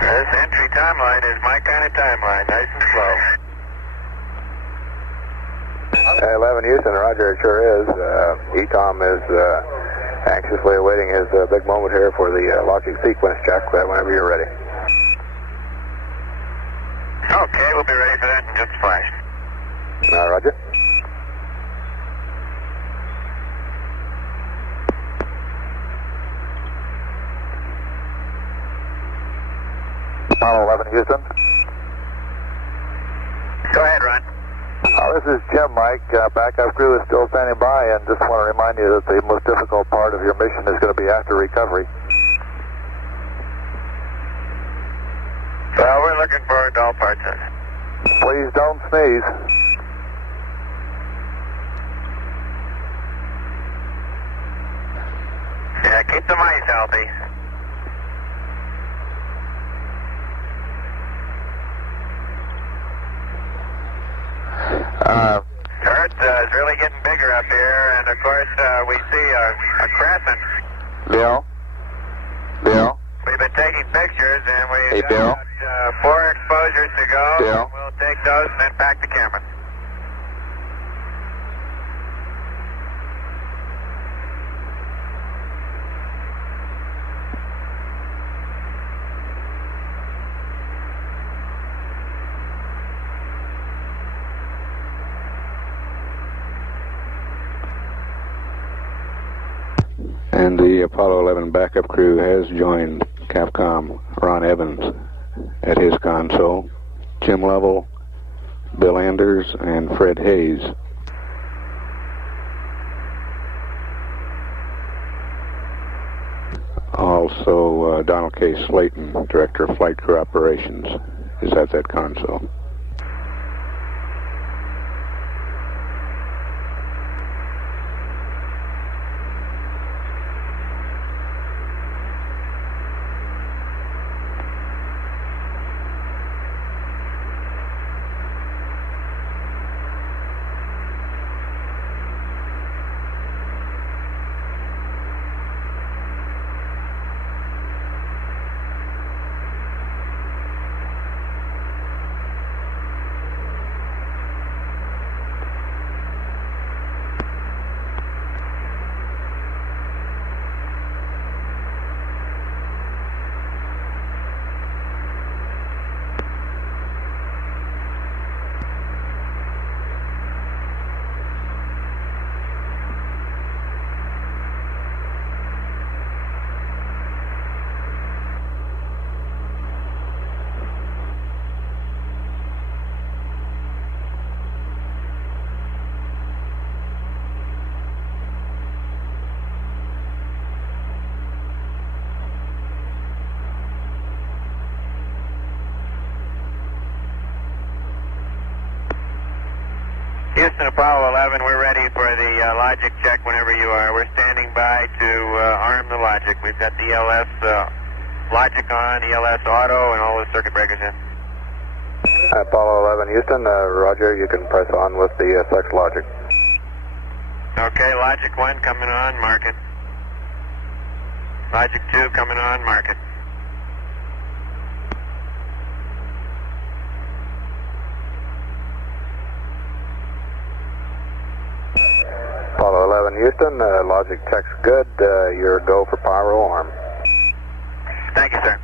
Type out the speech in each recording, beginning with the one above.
This entry timeline is my kind of timeline, nice and slow. 11 Houston, roger, it sure is. ETOM is anxiously awaiting his big moment here for the logic sequence check whenever you're ready. Okay, we'll be ready for that in just a flash. Roger. Apollo 11 Houston. Go ahead, Ron. This is Jim, Mike. Backup crew is still standing by, and just want to remind you that the most difficult part of your mission is going to be after recovery. Well, we're looking forward to all parts of it. Please don't sneeze. Yeah, keep the mice healthy. Earth is really getting bigger up here, and of course we see a crescent. Bill? Bill? We've been taking pictures, and Hey, we've Bill? got 4 exposures to go. Bill? We'll take those and then pack the camera. And the Apollo 11 backup crew has joined Capcom Ron Evans at his console, Jim Lovell, Bill Anders, and Fred Hayes. Also, Donald K. Slayton, Director of Flight Crew Operations, is at that console. Houston, Apollo 11, we're ready for the logic check whenever you are. We're standing by to arm the logic. We've got the ELS logic on, ELS auto, and all the circuit breakers in. Apollo 11 Houston, roger, you can press on with the sex logic. Okay, logic 1 coming on, mark it. Logic 2 coming on, mark it. Apollo 11 Houston, logic check's good. You're go for pyro arm. Thank you, sir.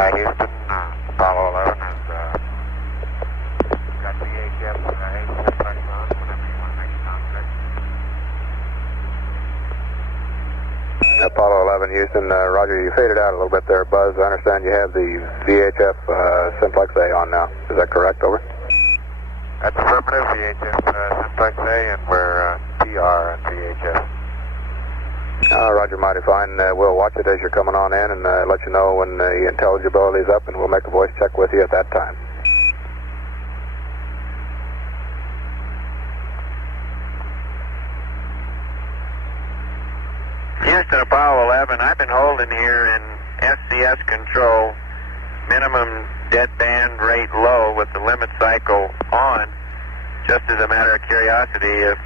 Houston, Apollo 11 has got VHF ACF running on whenever you want to make contact. Apollo 11 Houston, Roger, you faded out a little bit there, Buzz. I understand you have the VHF Simplex A on now. Is that correct? Over. That's affirmative, VHF Simplex A, and we're PR on VHF. Roger, mighty fine. We'll watch it as you're coming on in and let you know when the intelligibility is up, and we'll make a voice check with you at that time. Houston, Apollo 11, I've been holding here in SCS control, minimum deadband rate low with the limit cycle on, just as a matter of curiosity if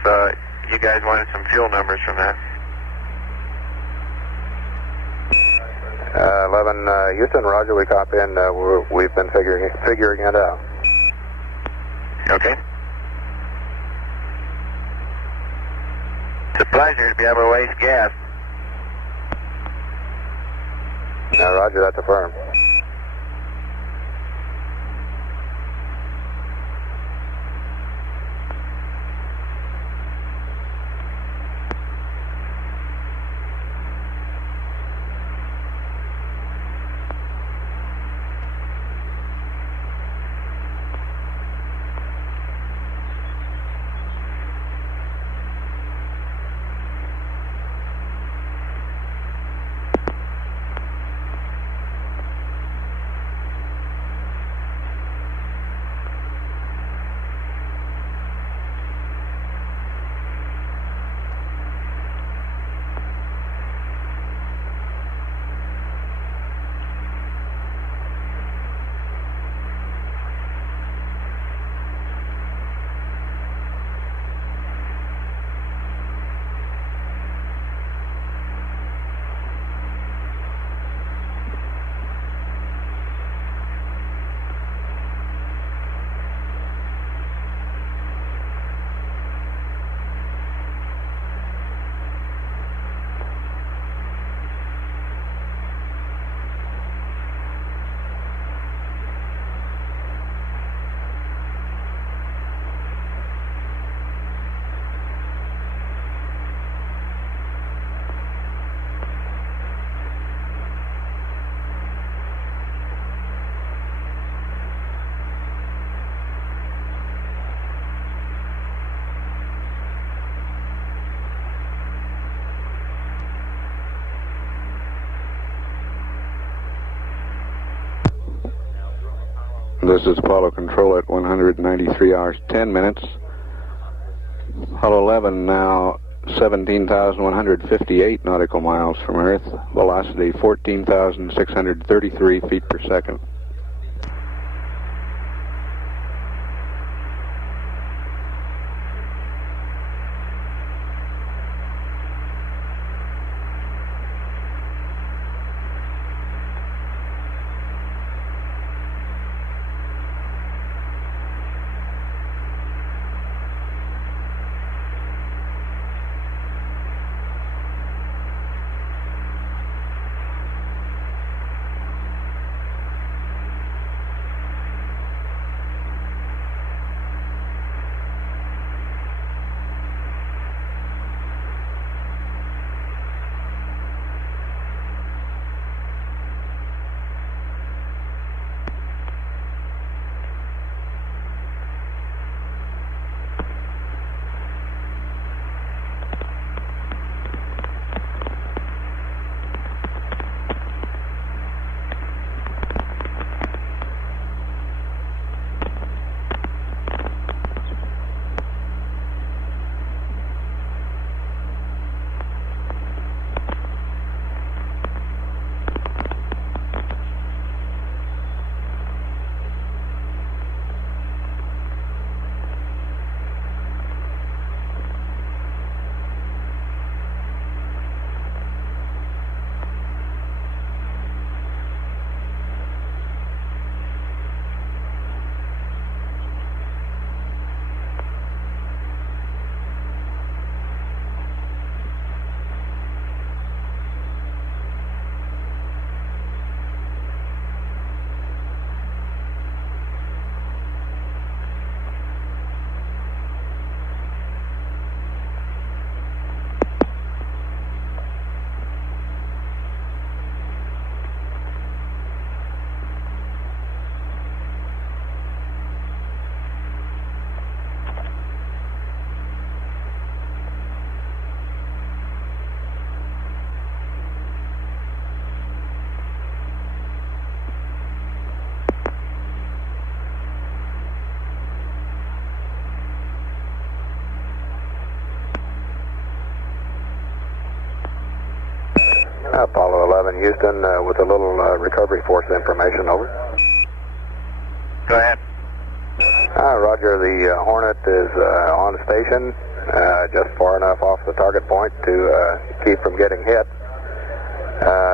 you guys wanted some fuel numbers from that. 11 Houston, Roger, we copy, and we've been figuring it out. Okay. It's a pleasure to be able to waste gas. Roger, that's affirmed. This is Apollo Control at 193 hours 10 minutes. Apollo 11 now 17,158 nautical miles from Earth. Velocity 14,633 feet per second. Apollo 11 Houston with a little recovery force information, over. Go ahead. Roger, the Hornet is on station, just far enough off the target point to keep from getting hit.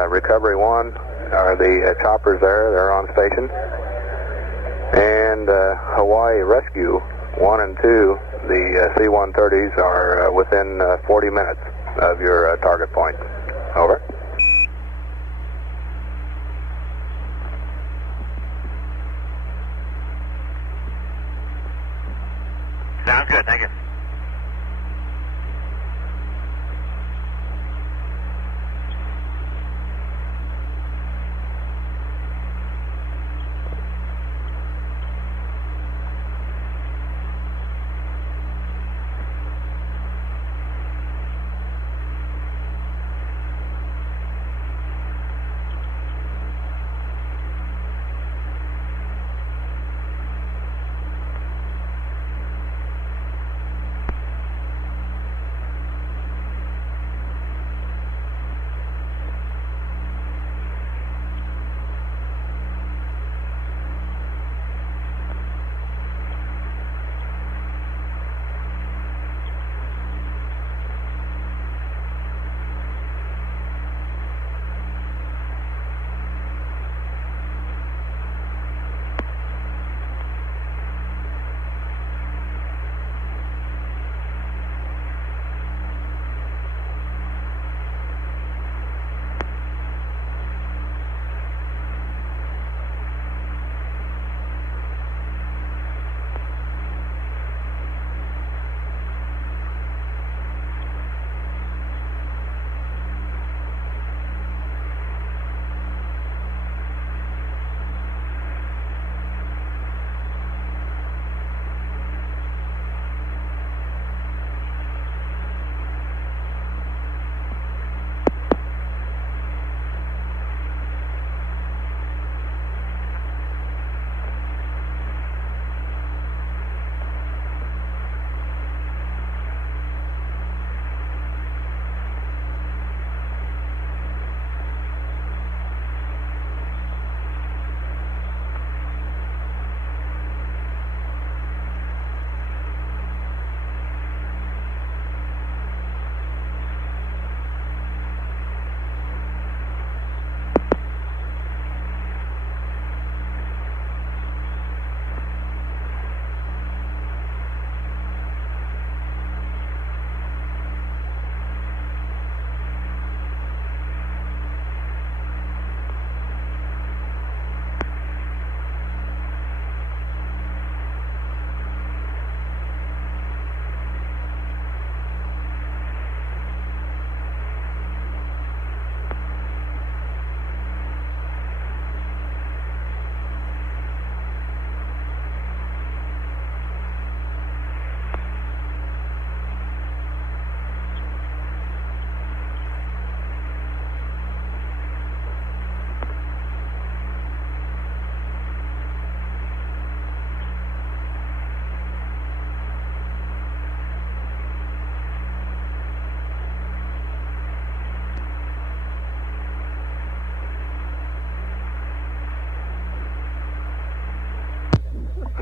Recovery 1 are the choppers there, they're on station. And Hawaii Rescue 1 and 2, the C-130s are within 40 minutes of your target point. Over. Sounds good, thank you.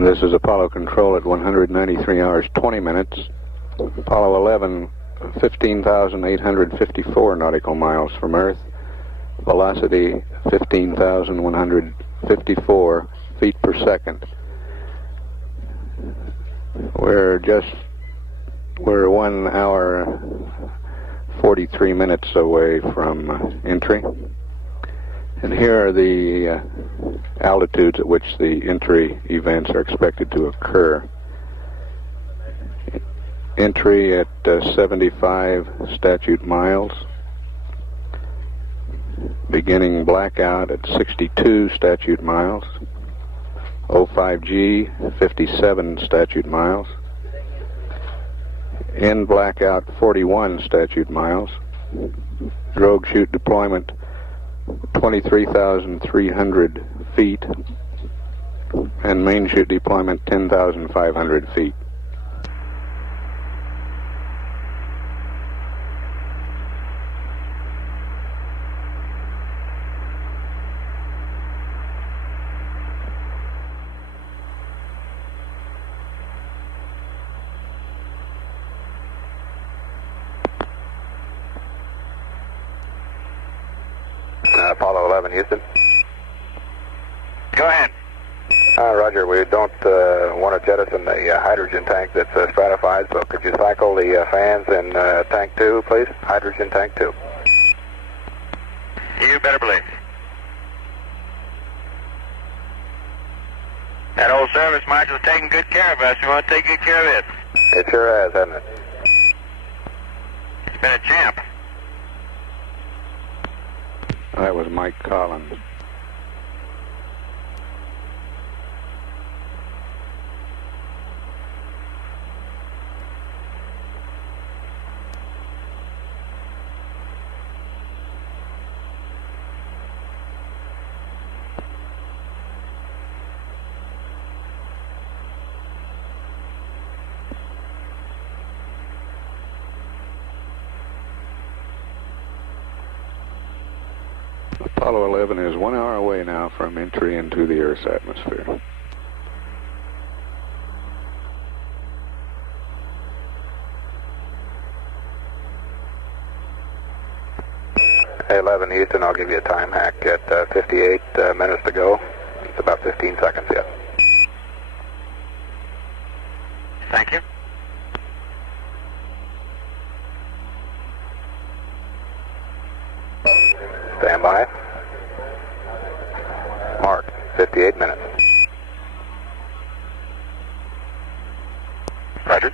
This is Apollo Control at 193 hours 20 minutes. Apollo 11, 15,854 nautical miles from Earth. Velocity 15,154 feet per second. We're 1 hour 43 minutes away from entry. And here are the altitudes at which the entry events are expected to occur. Entry at 75 statute miles. Beginning blackout at 62 statute miles. 05G, 57 statute miles. End blackout 41 statute miles. Drogue chute deployment 23,300 feet, and main chute deployment 10,500 feet. Apollo 11, Houston. Go ahead. Roger, we don't want to jettison the hydrogen tank that's stratified, so could you cycle the fans in tank 2, please? Hydrogen tank 2. You better believe. That old service marshal's taking good care of us. We want to take good care of it. It sure has, hasn't it? It's been a champ. That was Mike Collins. Apollo 11 is 1 hour away now from entry into the Earth's atmosphere. Hey, 11 Houston, I'll give you a time hack at 58 minutes to go. It's about 15 seconds yet. Thank you. Stand by. Mark, 58 minutes. Roger.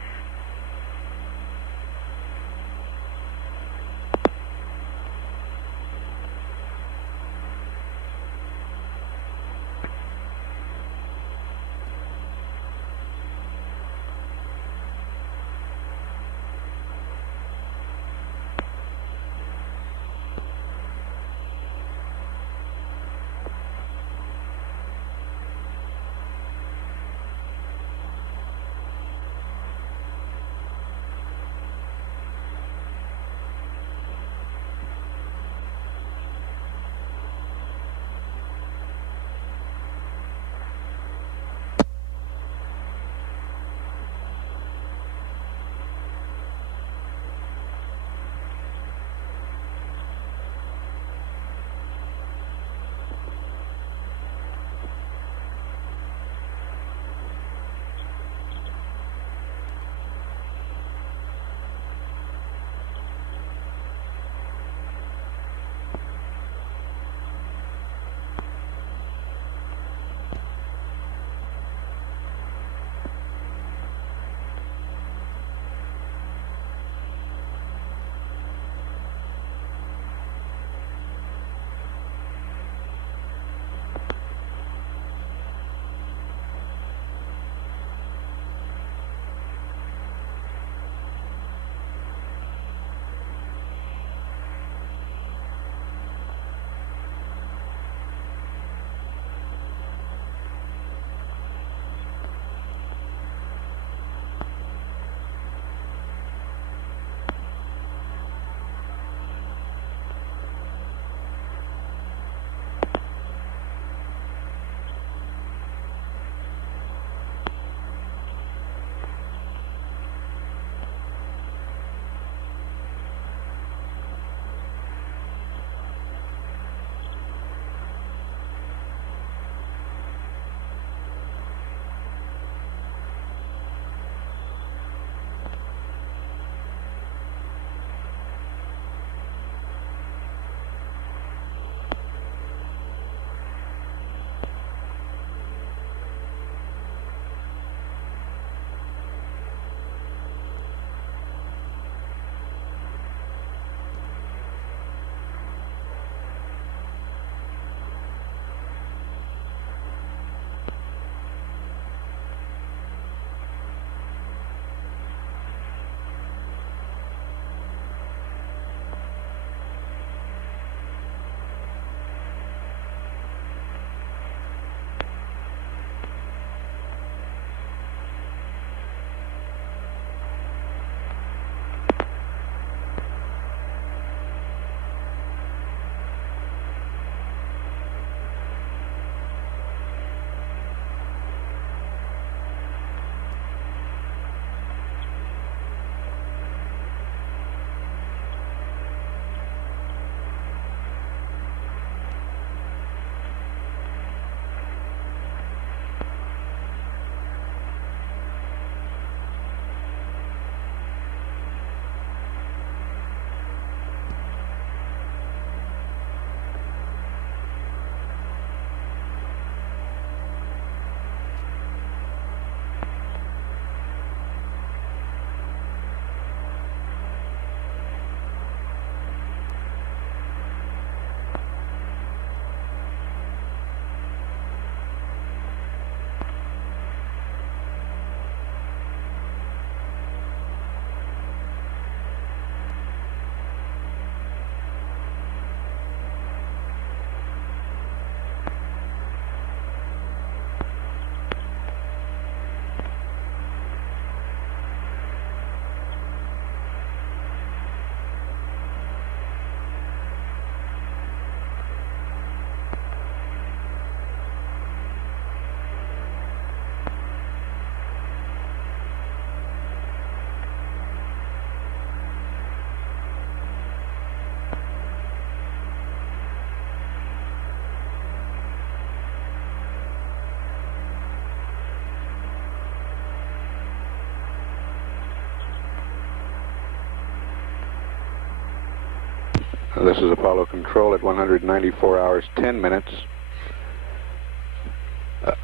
This is Apollo Control at 194 hours, 10 minutes.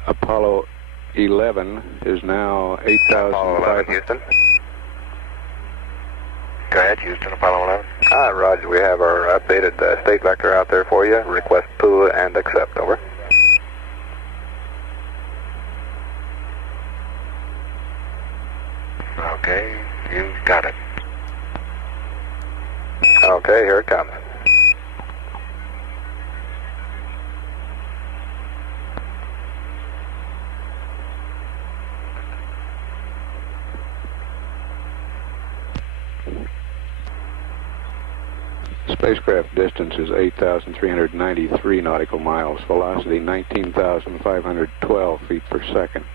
Apollo 11 is now 8,000. Apollo 11, Houston. Go ahead, Houston, Apollo 11. Roger, we have our updated state vector out there for you. Request PUA and accept, over. Okay, you got it. Okay, here it comes. Spacecraft distance is 8,393 nautical miles. Velocity 19,512 feet per second.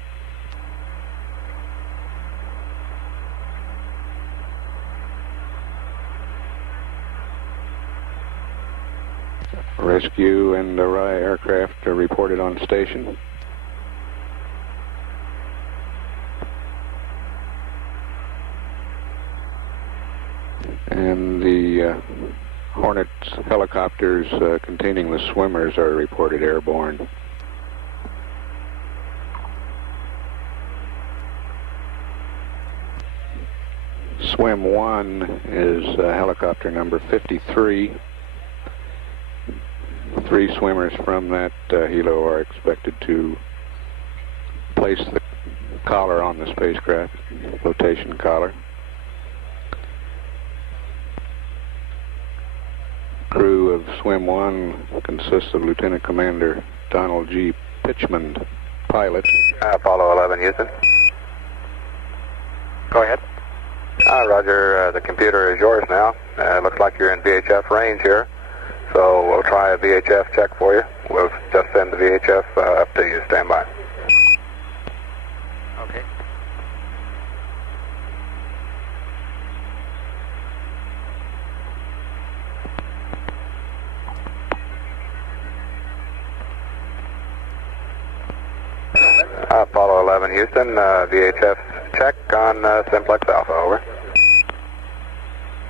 Rescue and Arai aircraft are reported on station. And the Hornets helicopters containing the swimmers are reported airborne. Swim 1 is helicopter number 53. 3 swimmers from that helo are expected to place the collar on the spacecraft, flotation collar. Crew of Swim 1 consists of Lieutenant Commander Donald G. Pitchmond, pilot. Apollo 11, Houston. Go ahead. Roger, the computer is yours now. Looks like you're in VHF range here. So we'll try a VHF check for you. We'll just send the VHF up to you. Stand by. Okay. Apollo 11, Houston. VHF check on Simplex Alpha, over.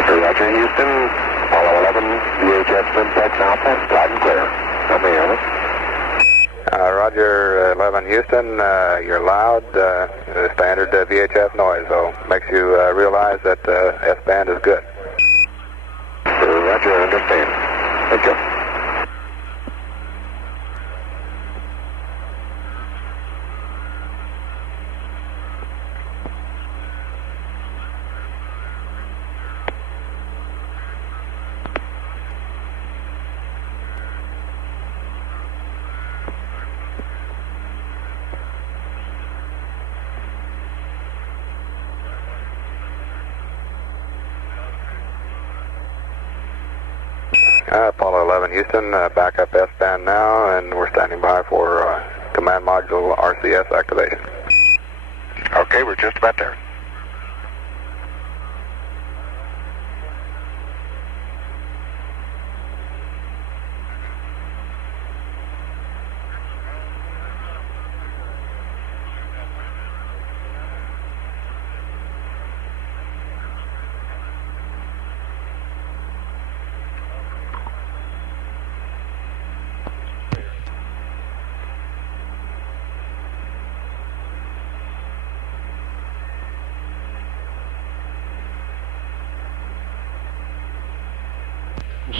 Roger, Houston. Apollo 11, VHF Simplex Alpha, loud and clear. Over, over. Roger, 11, Houston. You're loud. Standard VHF noise, though. Makes you realize that S-band is good. Roger, I understand. Thank you. Apollo 11, Houston, backup S-band now, and we're standing by for command module RCS activation. Okay, we're just about there.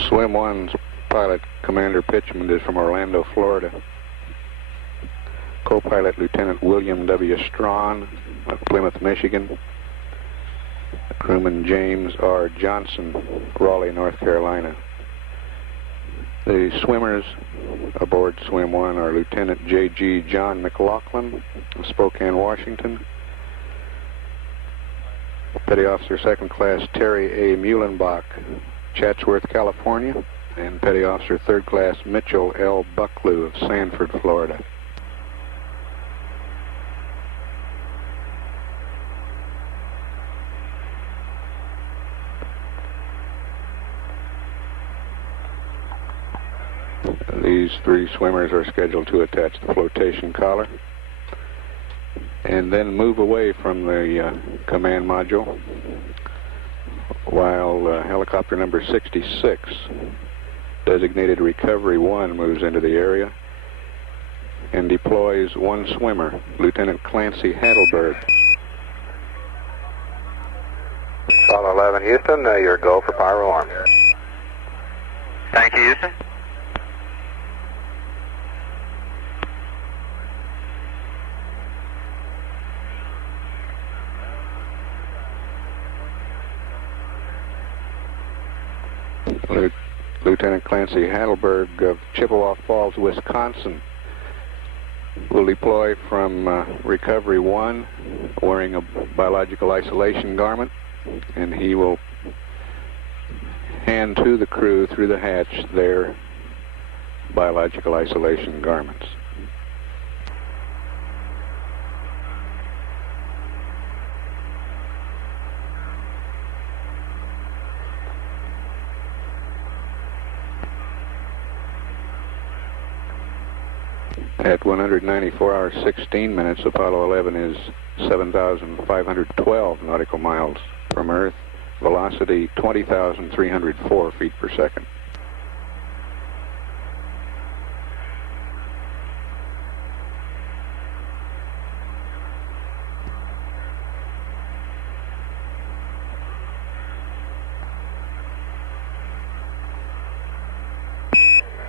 Swim 1's pilot, Commander Pitchmond, is from Orlando, Florida. Co-pilot Lieutenant William W. Strawn of Plymouth, Michigan. Crewman James R. Johnson, Raleigh, North Carolina. The swimmers aboard Swim 1 are Lieutenant J.G. John McLaughlin of Spokane, Washington. Petty Officer Second Class Terry A. Muhlenbach, Chatsworth, California, and Petty Officer Third Class Mitchell L. Bucklew of Sanford, Florida. These 3 swimmers are scheduled to attach the flotation collar and then move away from the command module while helicopter number 66, designated Recovery 1, moves into the area and deploys one swimmer, Lieutenant Clancy Heidelberg. Apollo 11 Houston, your go for pyro arm. Thank you, Houston. Lieutenant Clancy Heidelberg of Chippewa Falls, Wisconsin, will deploy from Recovery 1 wearing a biological isolation garment, and he will hand to the crew through the hatch their biological isolation garments. At 194 hours 16 minutes, Apollo 11 is 7,512 nautical miles from Earth, velocity 20,304 feet per second.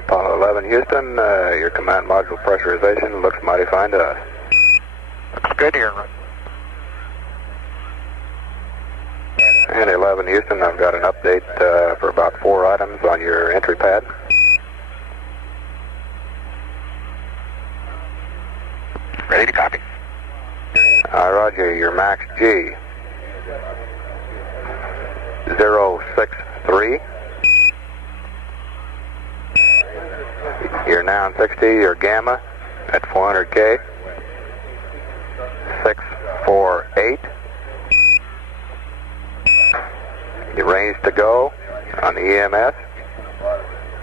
Apollo 11 Houston, your command module pressurization looks mighty fine to us. Looks good here. And 11 Houston, I've got an update for about 4 items on your entry pad. Ready to copy. Roger, your max G 063. Your noun 60, your gamma at 400K 648. Your range to go on the EMS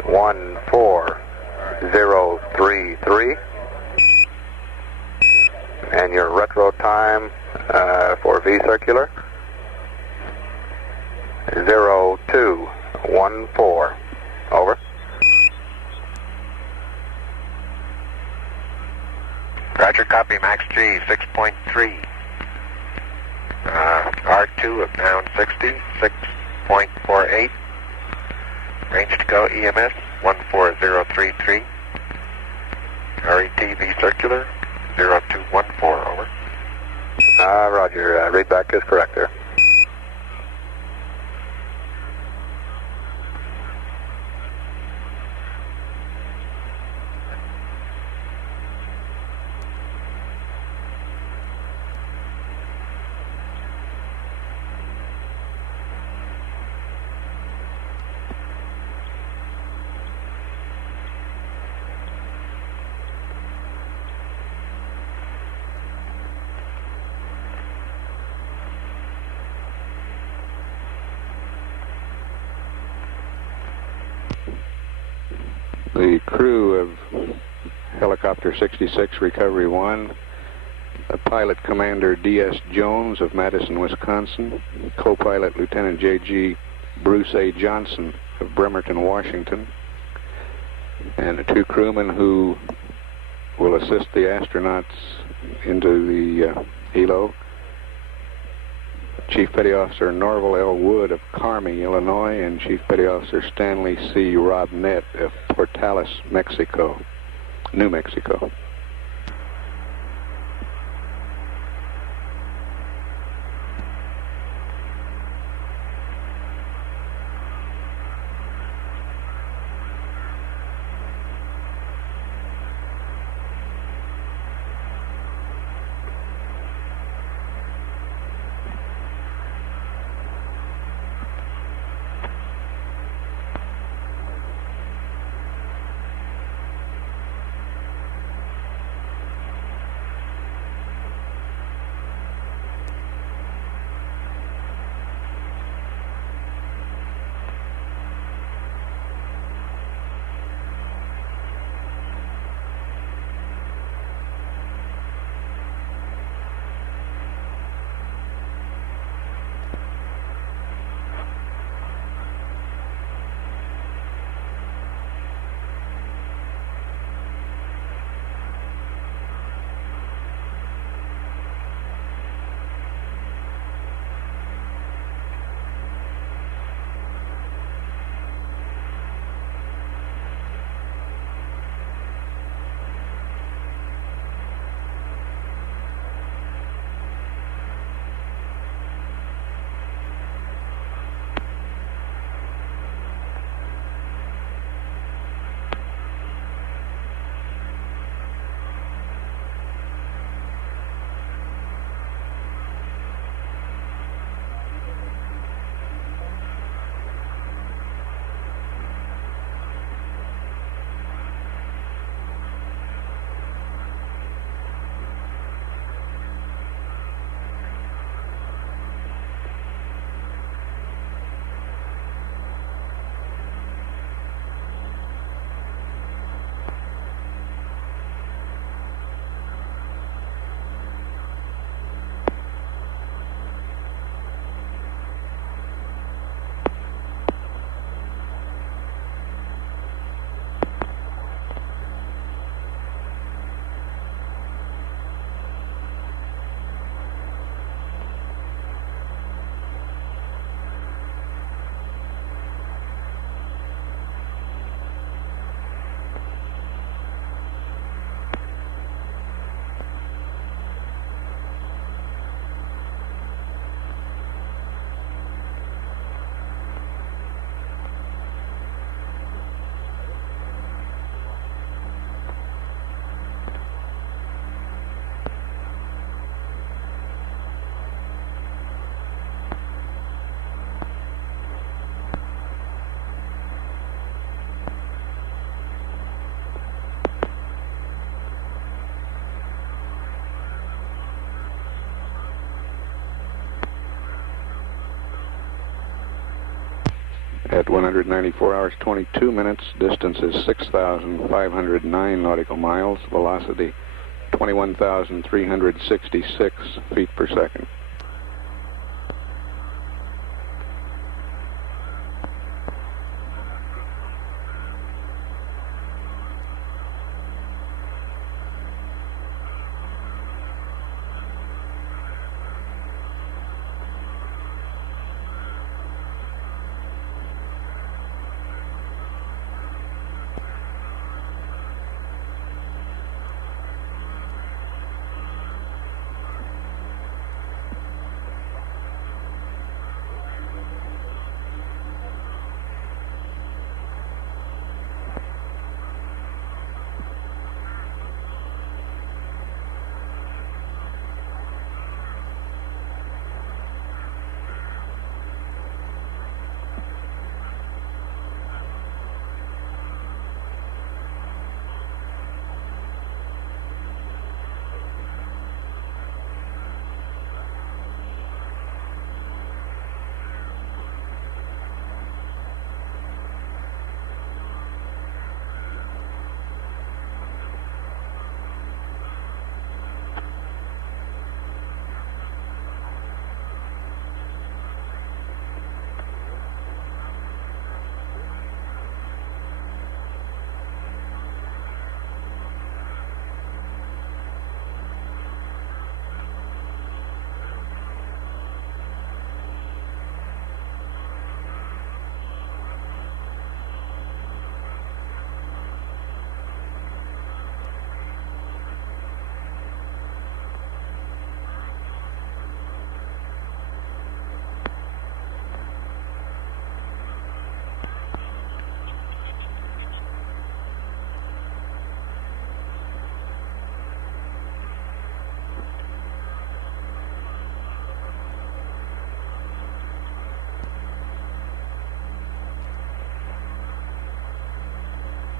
14033. And your retro time for V circular 0214. Over. Roger, copy. Max G 6.3. R2 at noun 60, 6.48. Range to go EMS 14033. RETV circular 0214. Over. Roger. Read back is correct there. The crew of Helicopter 66 Recovery 1, Pilot Commander D.S. Jones of Madison, Wisconsin, co-pilot Lieutenant J.G. Bruce A. Johnson of Bremerton, Washington, and the 2 crewmen who will assist the astronauts into the helo, Chief Petty Officer Norval L. Wood of Carmi, Illinois, and Chief Petty Officer Stanley C. Robnett of Portales, Mexico, New Mexico. at 194 hours 22 minutes. Distance is 6,509 nautical miles. Velocity 21,366 feet per second.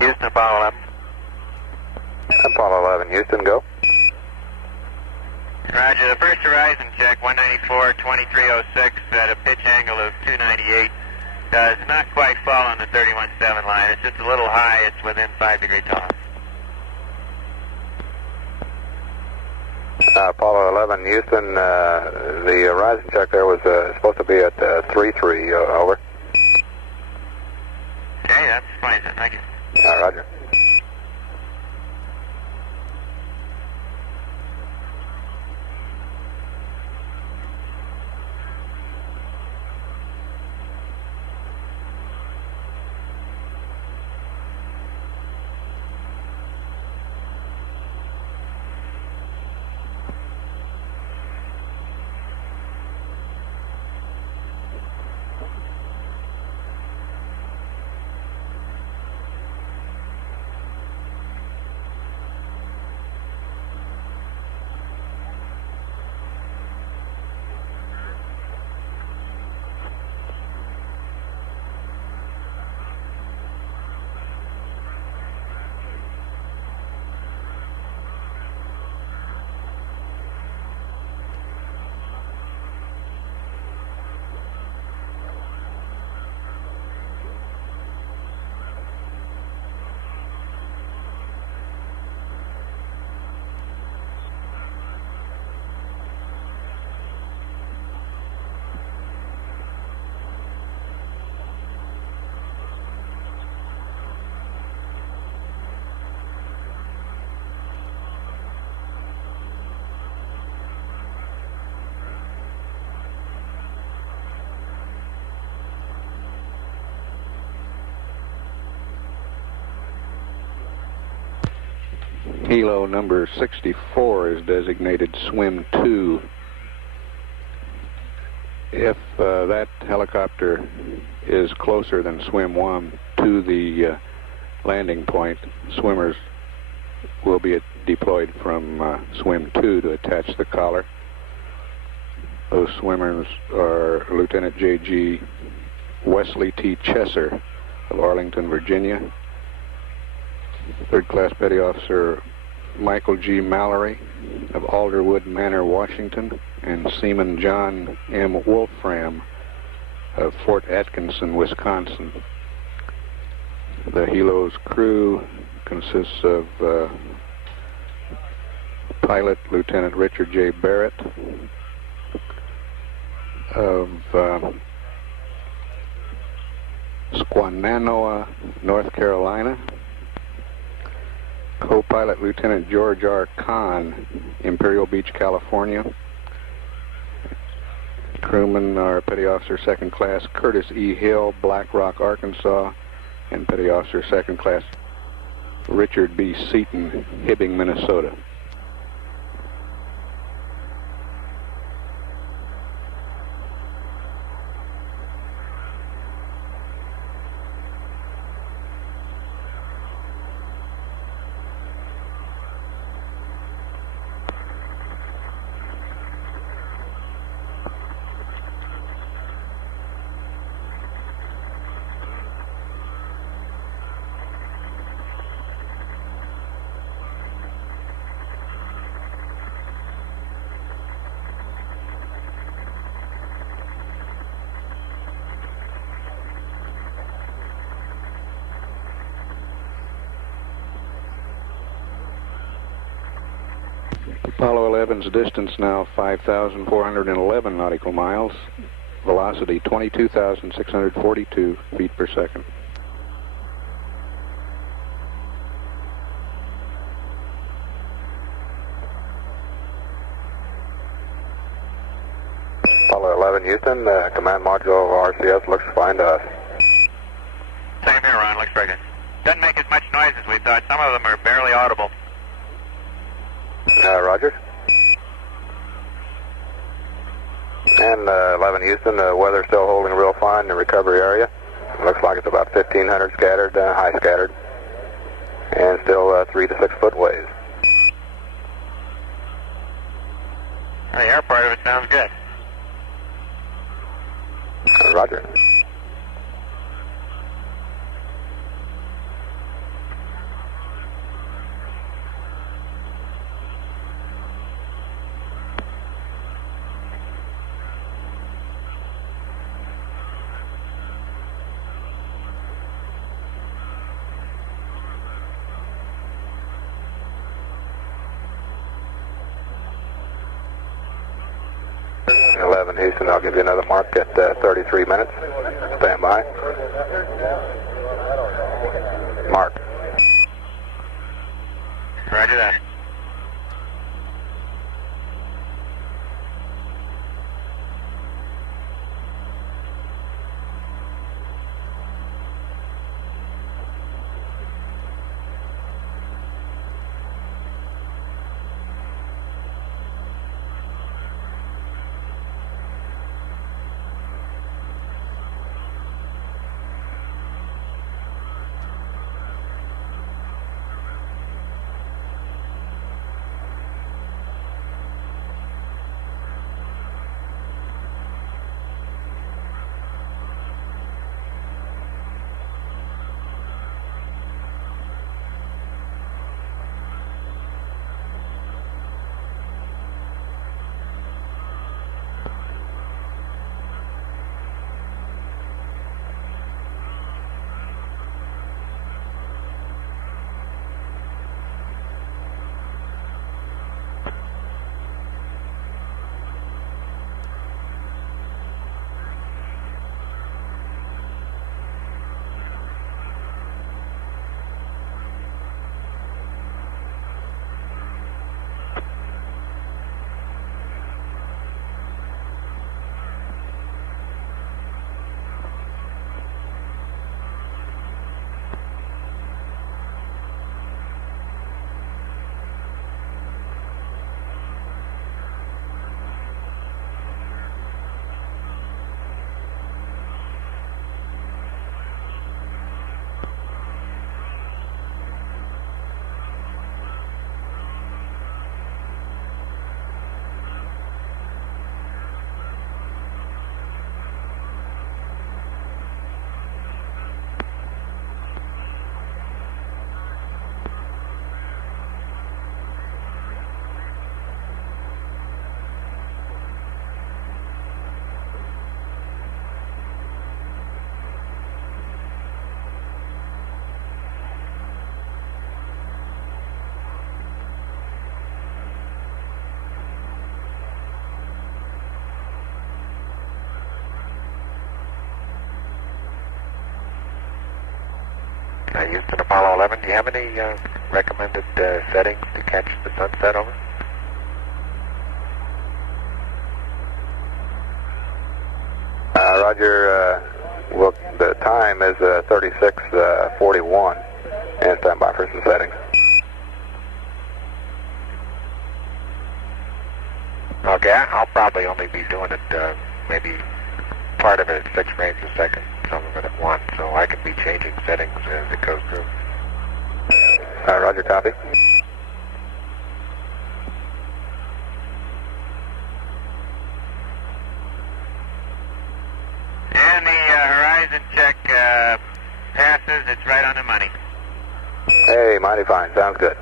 Houston, Apollo 11. Apollo 11, Houston, go. Roger, the first horizon check, 194, 2306 at a pitch angle of 298. Does not quite fall on the 31.7 line. It's just a little high. It's within 5-degree tolerance. Apollo 11, Houston, the horizon check there was supposed to be at 33, over. Okay, that explains it. Thank you. Roger. Helo number 64 is designated Swim 2. If that helicopter is closer than Swim 1 to the landing point, swimmers will be deployed from Swim 2 to attach the collar. Those swimmers are Lieutenant J.G. Wesley T. Chesser of Arlington, Virginia, Third Class Petty Officer Michael G. Mallory of Alderwood Manor, Washington, and Seaman John M. Wolfram of Fort Atkinson, Wisconsin. The Helo's crew consists of pilot Lieutenant Richard J. Barrett of Squananoa, North Carolina, co-pilot Lieutenant George R. Kahn, Imperial Beach, California. Crewmen are Petty Officer Second Class Curtis E. Hill, Black Rock, Arkansas, and Petty Officer Second Class Richard B. Seaton, Hibbing, Minnesota. Apollo 11's distance now 5,411 nautical miles, velocity 22,642 feet per second. Apollo 11, Houston, command module of RCS looks fine to us. Same here, Ron. Looks very good. Doesn't make as much noise as we thought. Some of them are barely audible. Roger. And 11 Houston, the weather's still holding real fine in the recovery area. Looks like it's about 1,500 scattered, high scattered, and still 3 to 6 foot waves. The air part of it sounds good. Roger. Houston, I'll give you another mark at 33 minutes. Stand by. Mark. Roger that. Houston, Apollo 11, do you have any recommended settings to catch the sunset over? Roger, well, the time is 36:41, and stand by for some settings. Okay, I'll probably only be doing it, maybe part of it at 6 frames a second, some of it at 1, so I can be changing settings as it goes through. Roger, copy. And the horizon check passes, it's right on the money. Hey, mighty fine, sounds good.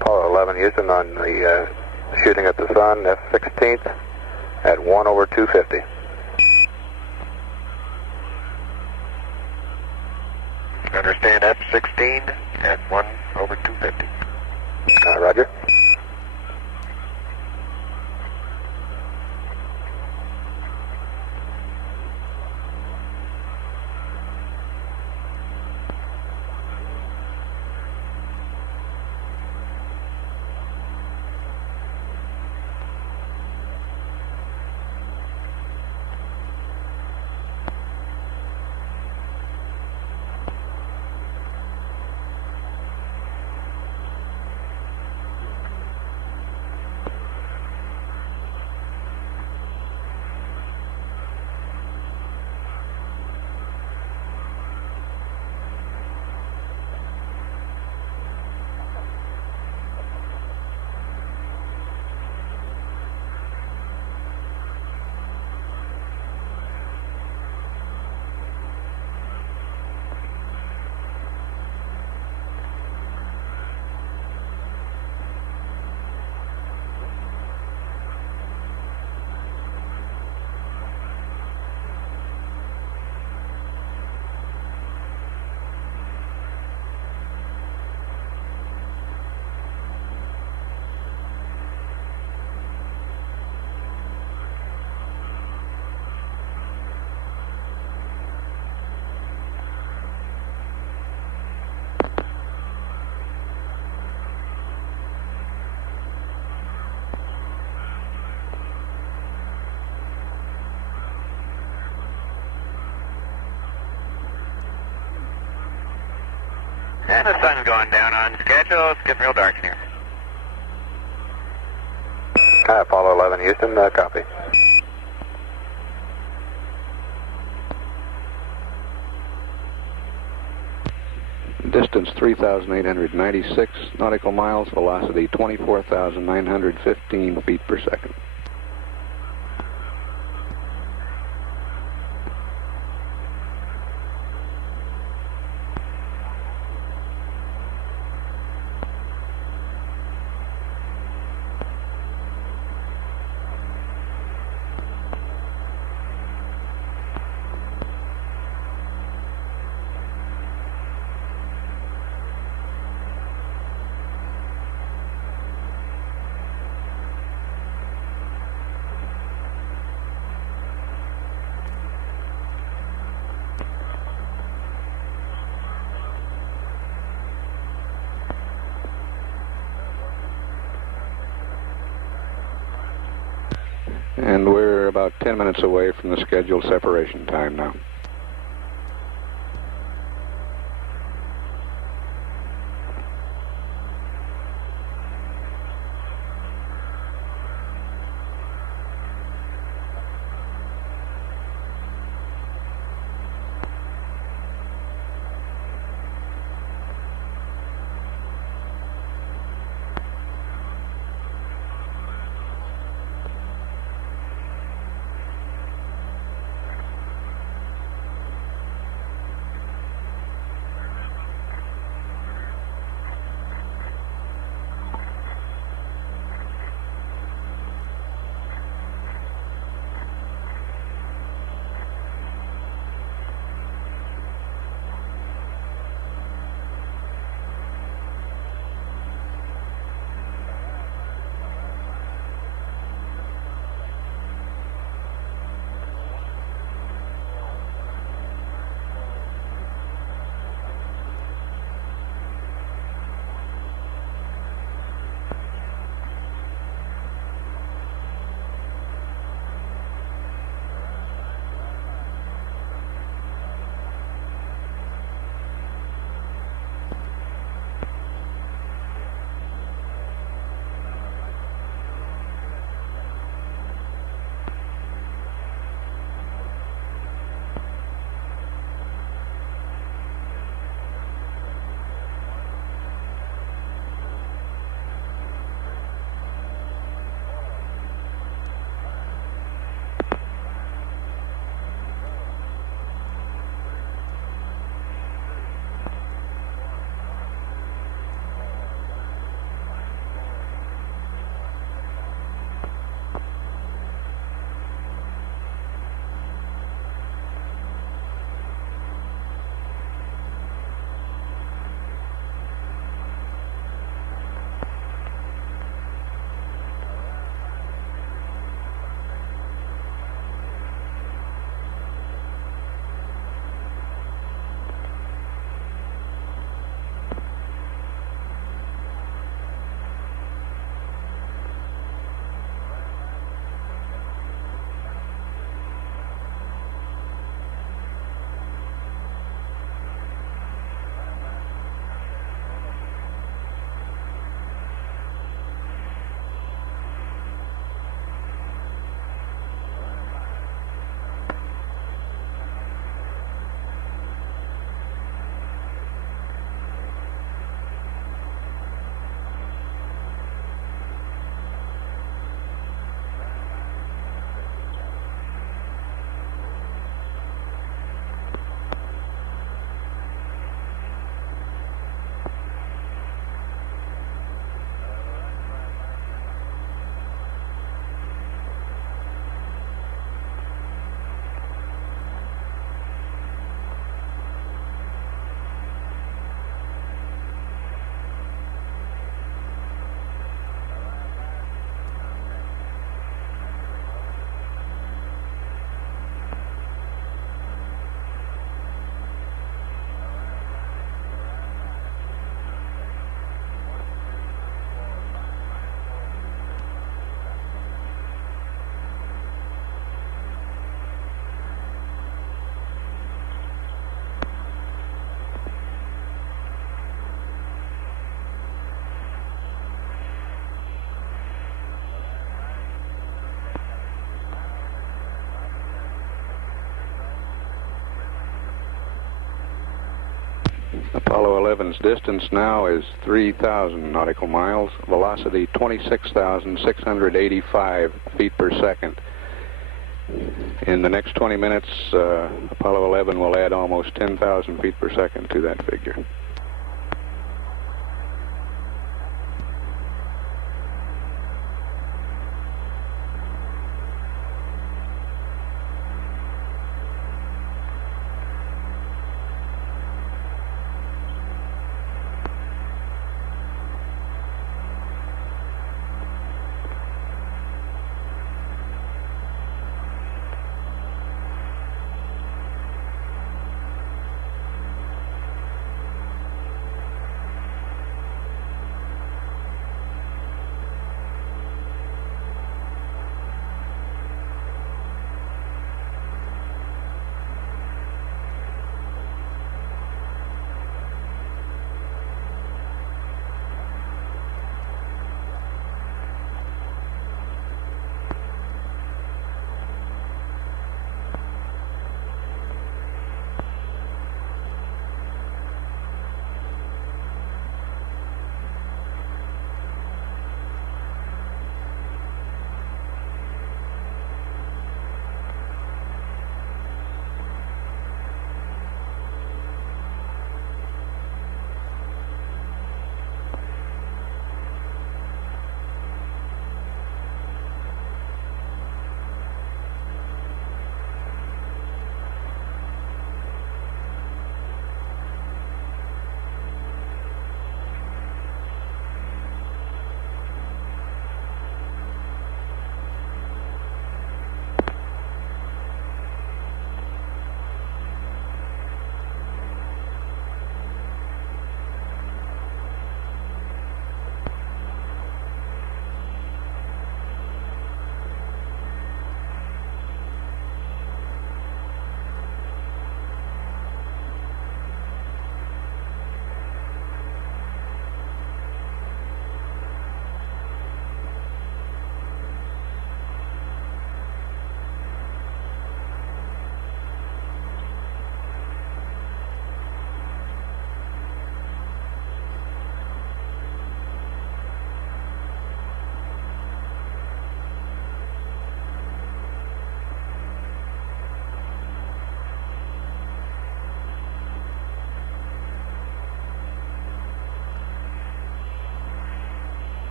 Apollo 11 Houston on the shooting at the sun, F-16th at 1/250. Understand F-16 at 1/250. Roger. And the sun's going down on schedule. It's getting real dark in here. Apollo 11 Houston, copy. Distance 3,896 nautical miles, velocity 24,915 feet per second. And we're about 10 minutes away from the scheduled separation time now. Apollo 11's distance now is 3,000 nautical miles, velocity 26,685 feet per second. In the next 20 minutes, Apollo 11 will add almost 10,000 feet per second to that figure.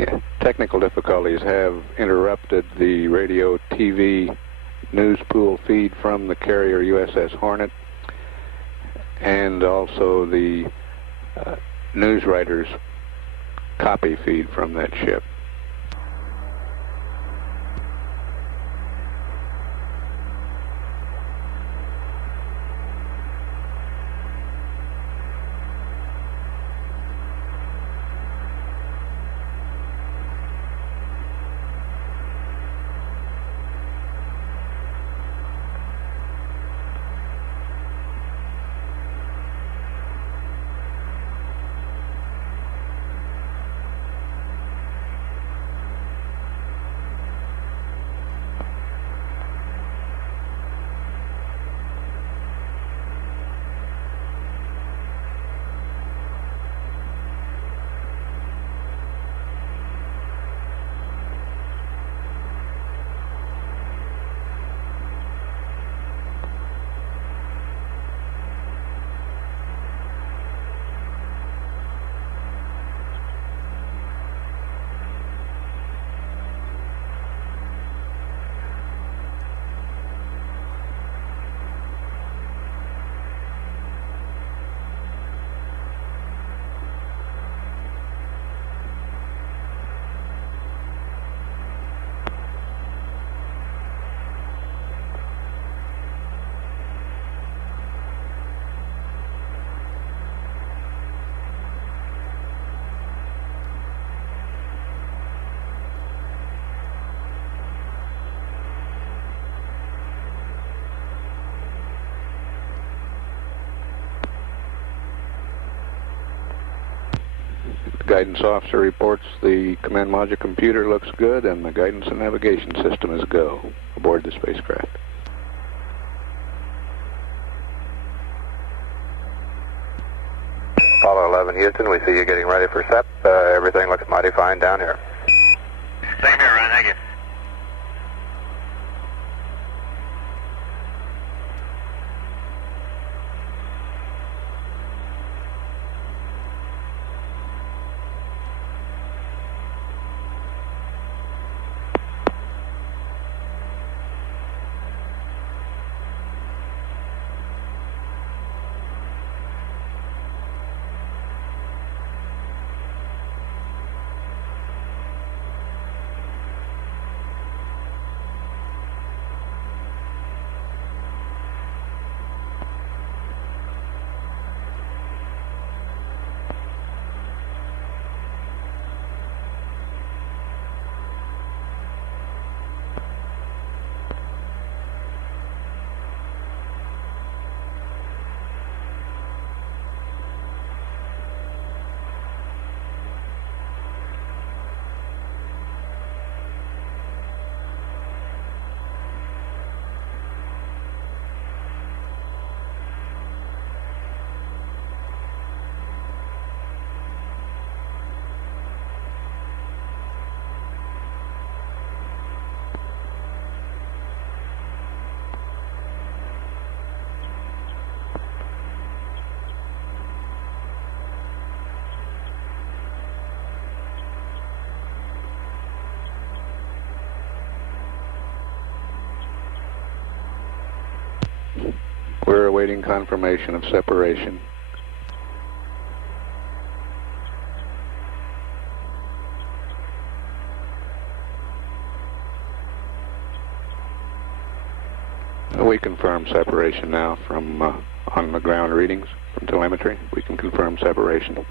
Yeah. Technical difficulties have interrupted the radio TV news pool feed from the carrier USS Hornet, and also the news writers' copy feed from that ship. The guidance officer reports the command module computer looks good and the guidance and navigation system is go aboard the spacecraft. Apollo 11 Houston, we see you getting ready for SEP. Everything looks mighty fine down here. Same here, Ron. Thank you. We're awaiting confirmation of separation. We confirm separation now from on the ground readings from telemetry. We can confirm separation.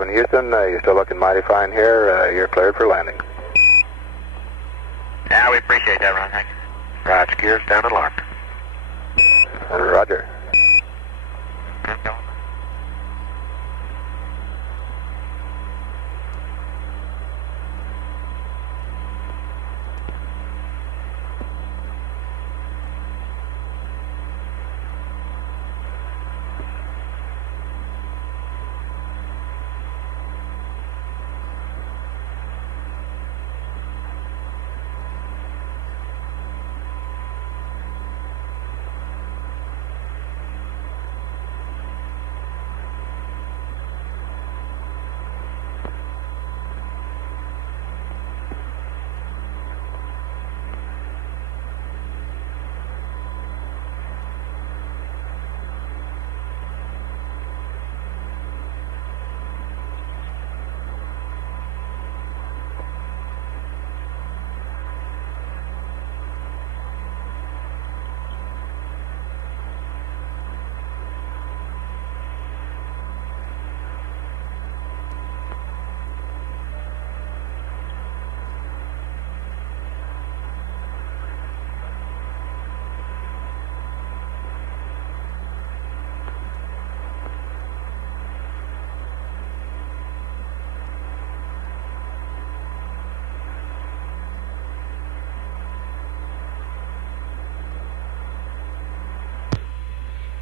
11 Houston, you're still looking mighty fine here. You're cleared for landing. Yeah, we appreciate that, Ron. Thank you. Roger, gears down and locked. Roger.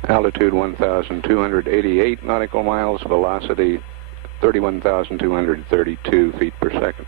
Altitude 1,288 nautical miles, velocity 31,232 feet per second.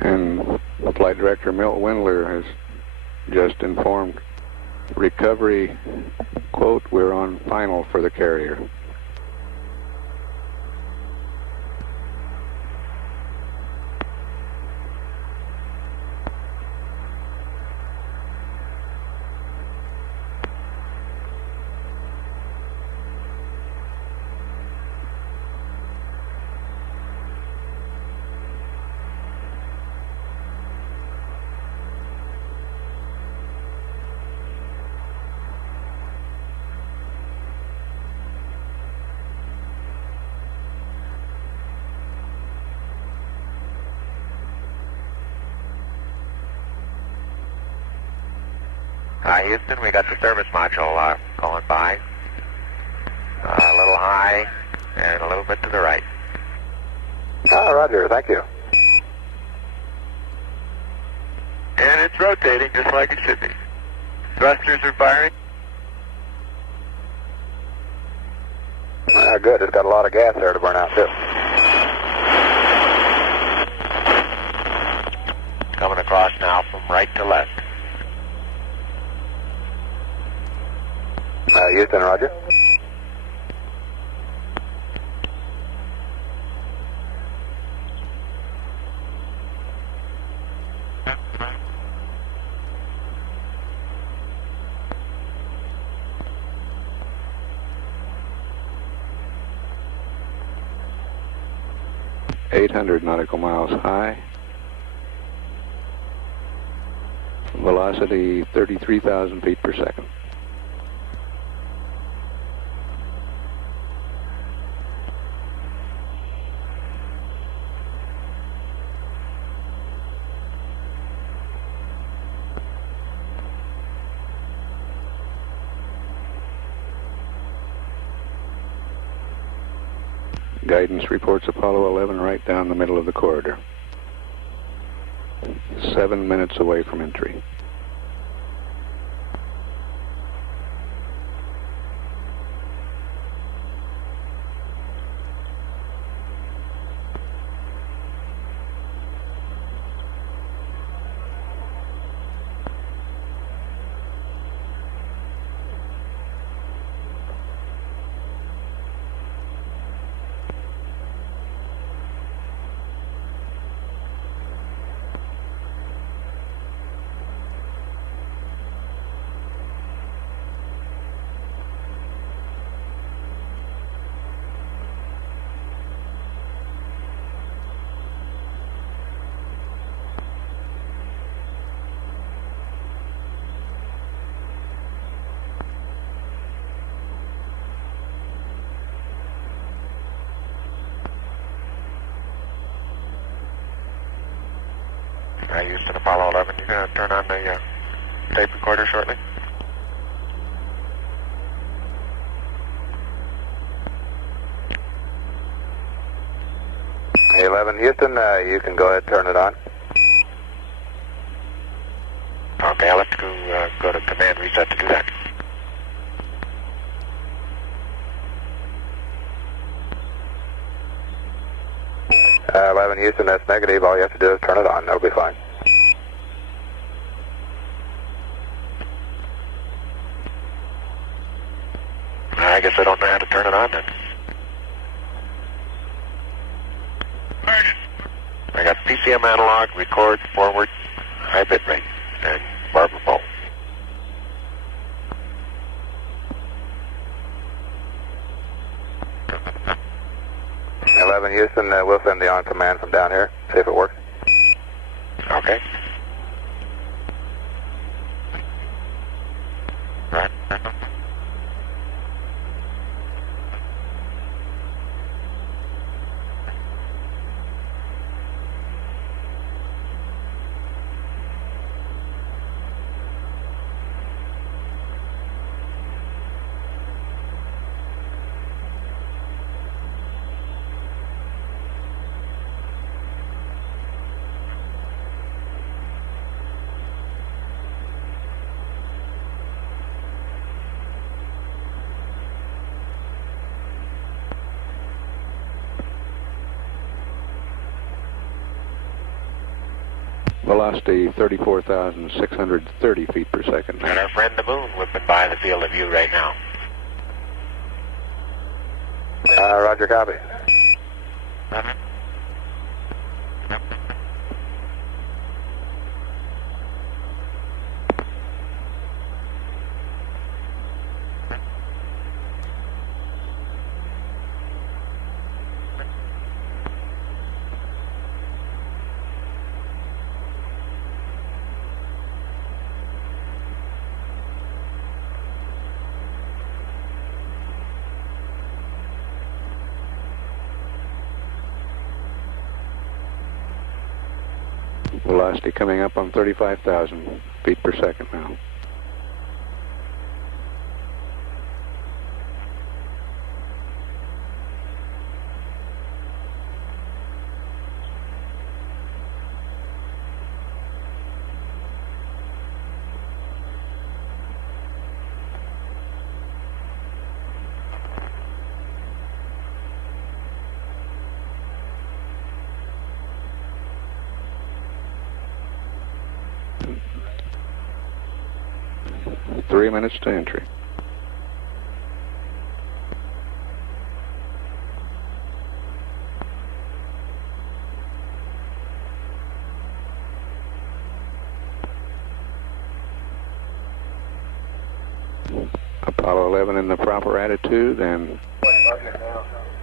And Flight Director Milt Windler has just informed recovery, quote, we're on final for the carrier. Hi, Houston. We got the service module going by. A little high and a little bit to the right. Roger. Thank you. And it's rotating just like it should be. Thrusters are firing. Good. It's got a lot of gas there to burn out, too. Coming across now from right to left. Houston, roger. .800 nautical miles high. Velocity 33,000 feet per second. Guidance reports Apollo 11 right down the middle of the corridor. 7 minutes away from entry. Houston, Apollo 11, you're going to turn on the tape recorder shortly? Hey, 11 Houston, you can go ahead and turn it on. Okay, I'll have to go to command reset to do that. Uh, 11 Houston, that's negative. All you have to do is turn it on. That'll be fine. I guess I don't know how to turn it on then. I got PCM analog, record, forward, high bit rate, and barber pole. Houston, we'll send the on command from down here. See if it works. Okay. Right. Velocity 34,630 feet per second. And our friend the moon whipping by the field of view right now. Roger, copy. Velocity coming up on 35,000 feet per second now. Three minutes to entry. Apollo 11 in the proper attitude, and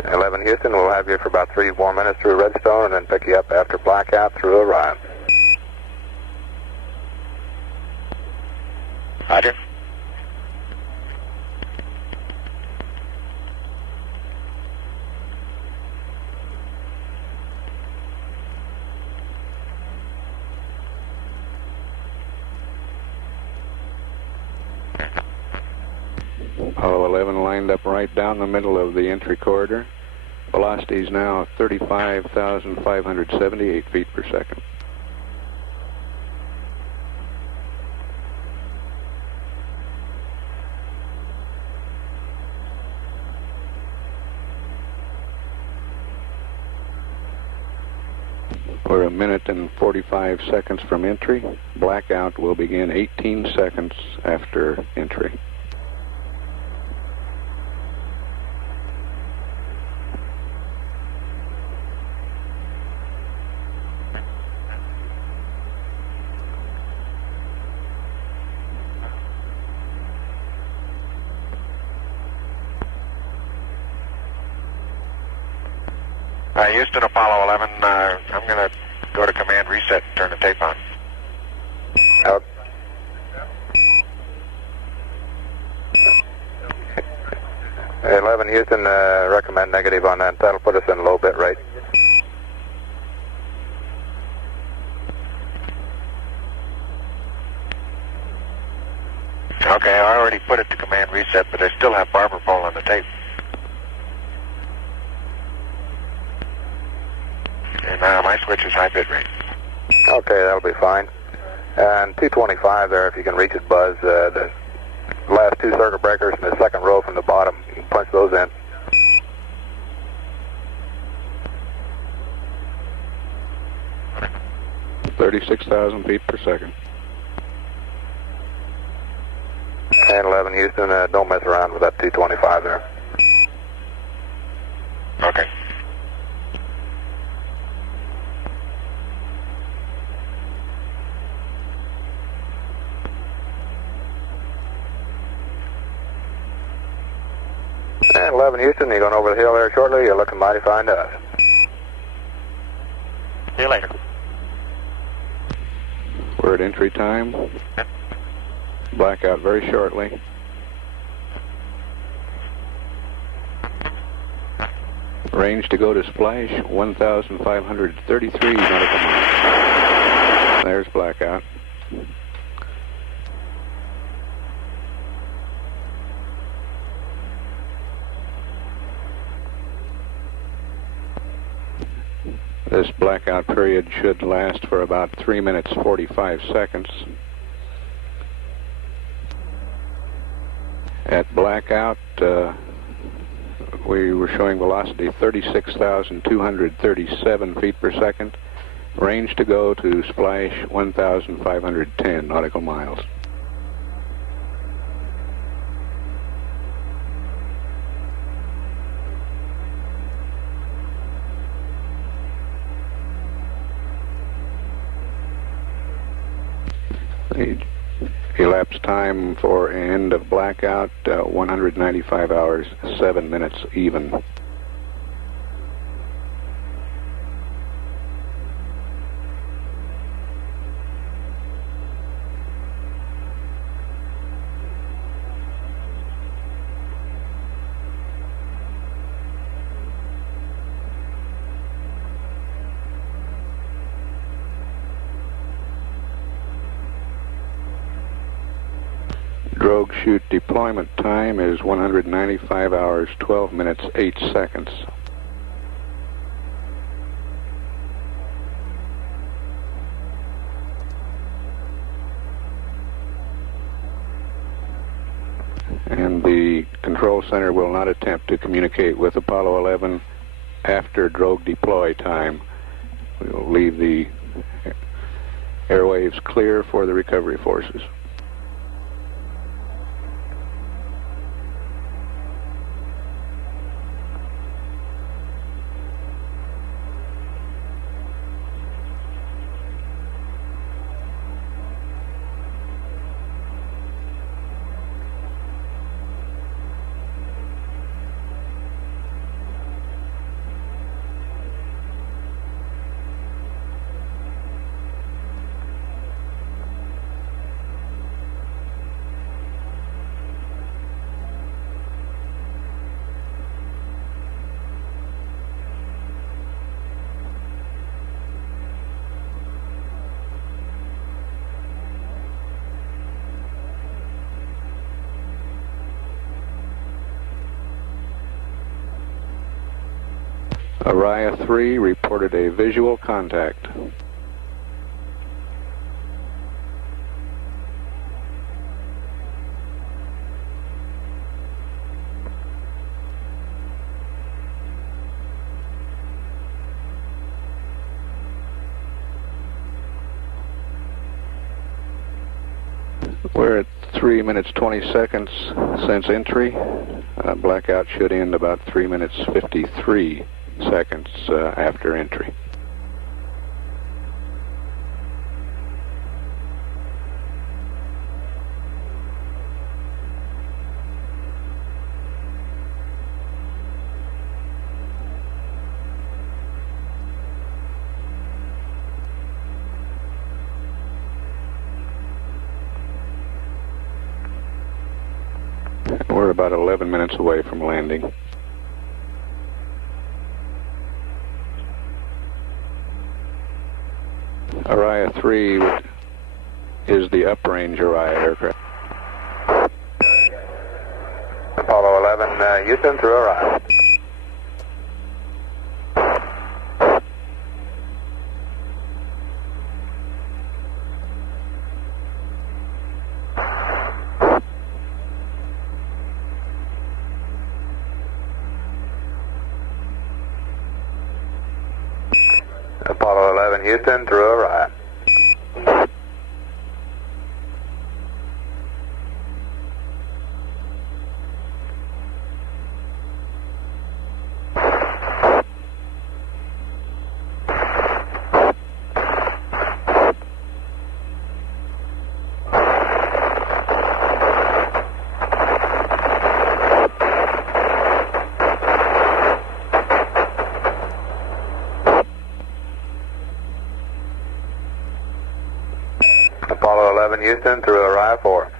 11 Houston, we'll have you for about 3 more minutes through Redstone and then pick you up after blackout through Orion. Roger. Apollo 11 lined up right down the middle of the entry corridor. Velocity is now 35,578 feet per second. We're a minute and 45 seconds from entry. Blackout will begin 18 seconds after entry. Houston, Apollo 11, I'm going to go to command reset and turn the tape on. Out. Hey, 11 Houston, recommend negative on that. That'll put us in low bit rate. Okay, I already put it to command reset, but I still have barber pole on the tape. And my switch is high bit rate. Okay, that'll be fine. And 225 there, if you can reach it, Buzz. The last two circuit breakers in the second row from the bottom, you can punch those in. $36,000 feet per second. And 11 Houston, don't mess around with that 225 there. Okay. And 11 Houston, you're going over the hill there shortly. You're looking mighty fine to us. See you later. We're at entry time. Blackout very shortly. Range to go to splash, 1,533 nautical miles. There's blackout. This blackout period should last for about 3 minutes 45 seconds. At blackout, we were showing velocity 36,237 feet per second. Range to go to splash 1,510 nautical miles. The elapsed time for end of blackout, 195 hours, 7 minutes even. Drogue chute deployment time is 195 hours, 12 minutes, 8 seconds. And the control center will not attempt to communicate with Apollo 11 after drogue deploy time. We will leave the airwaves clear for the recovery forces. Araya 3 reported a visual contact. We're at 3 minutes 20 seconds since entry. Blackout should end about 3 minutes 53 seconds after entry. We're about 11 minutes away from landing. Araya 3 is the uprange Araya aircraft. Apollo 11, Houston through Araya. Apollo 11, Houston through Araya. Apollo 11, Houston through Araya 4.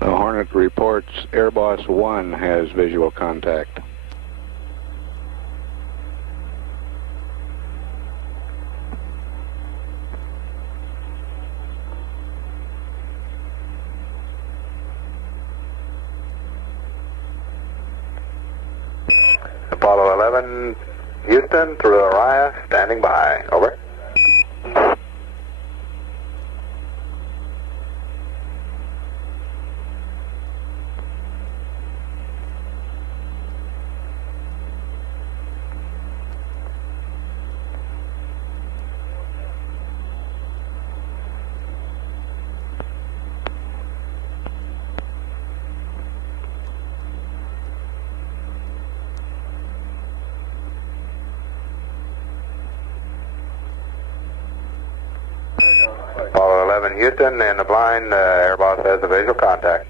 The Hornet reports Airboss 1 has visual contact. Apollo 11, Houston through Araya, standing by. Over. Apollo 11, Houston, in the blind, Airboss has a visual contact.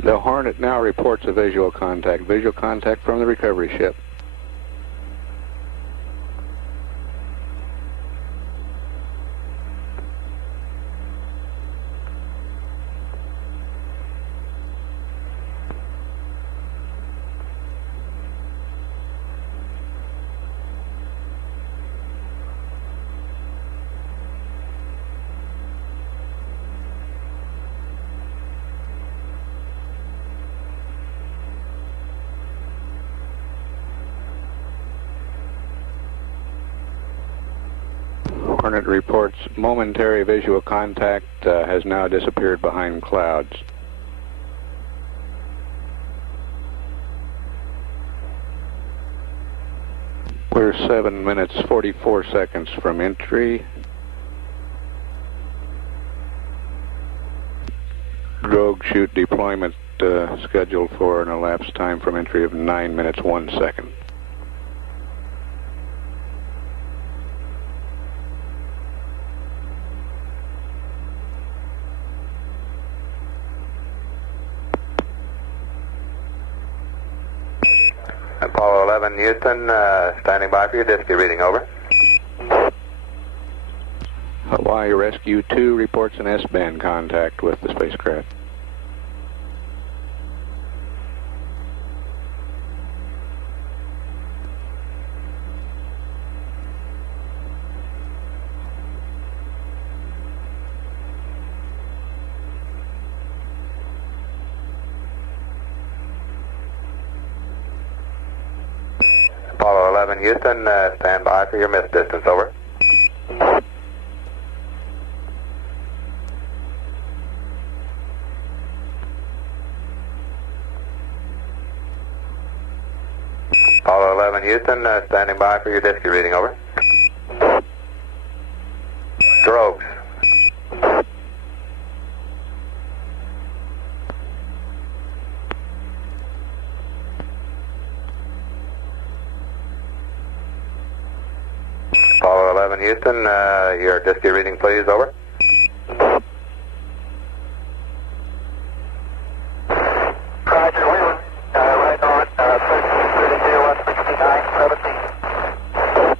The Hornet now reports a visual contact from the recovery ship. Hornet reports momentary visual contact has now disappeared behind clouds. We're 7 minutes 44 seconds from entry. Drogue chute deployment scheduled for an elapsed time from entry of 9 minutes 1 second. Apollo 11 Houston, standing by for your DSKY reading, over. Hawaii Rescue 2 reports an S-band contact with the spacecraft. Apollo 11 Houston, stand by for your missed distance, over. Apollo 11 Houston, standing by for your DSKY reading, over. Strokes. Apollo 11 Houston, your DSKY reading, please, over. Roger, we're right on 1332-169-17.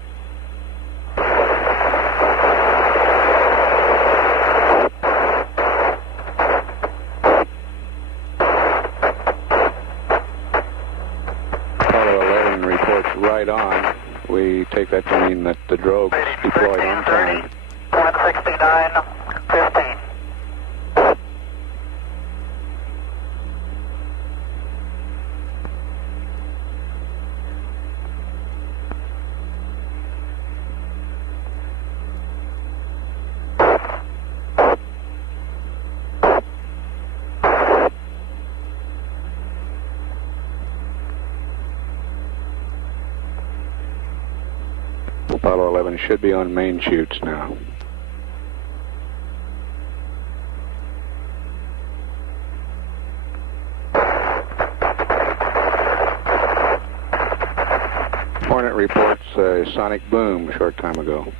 Apollo 11 reports right on. We take that to mean that the drogue deployed on time. 169-15. Apollo 11 should be on main chutes now. Hornet reports a sonic boom a short time ago.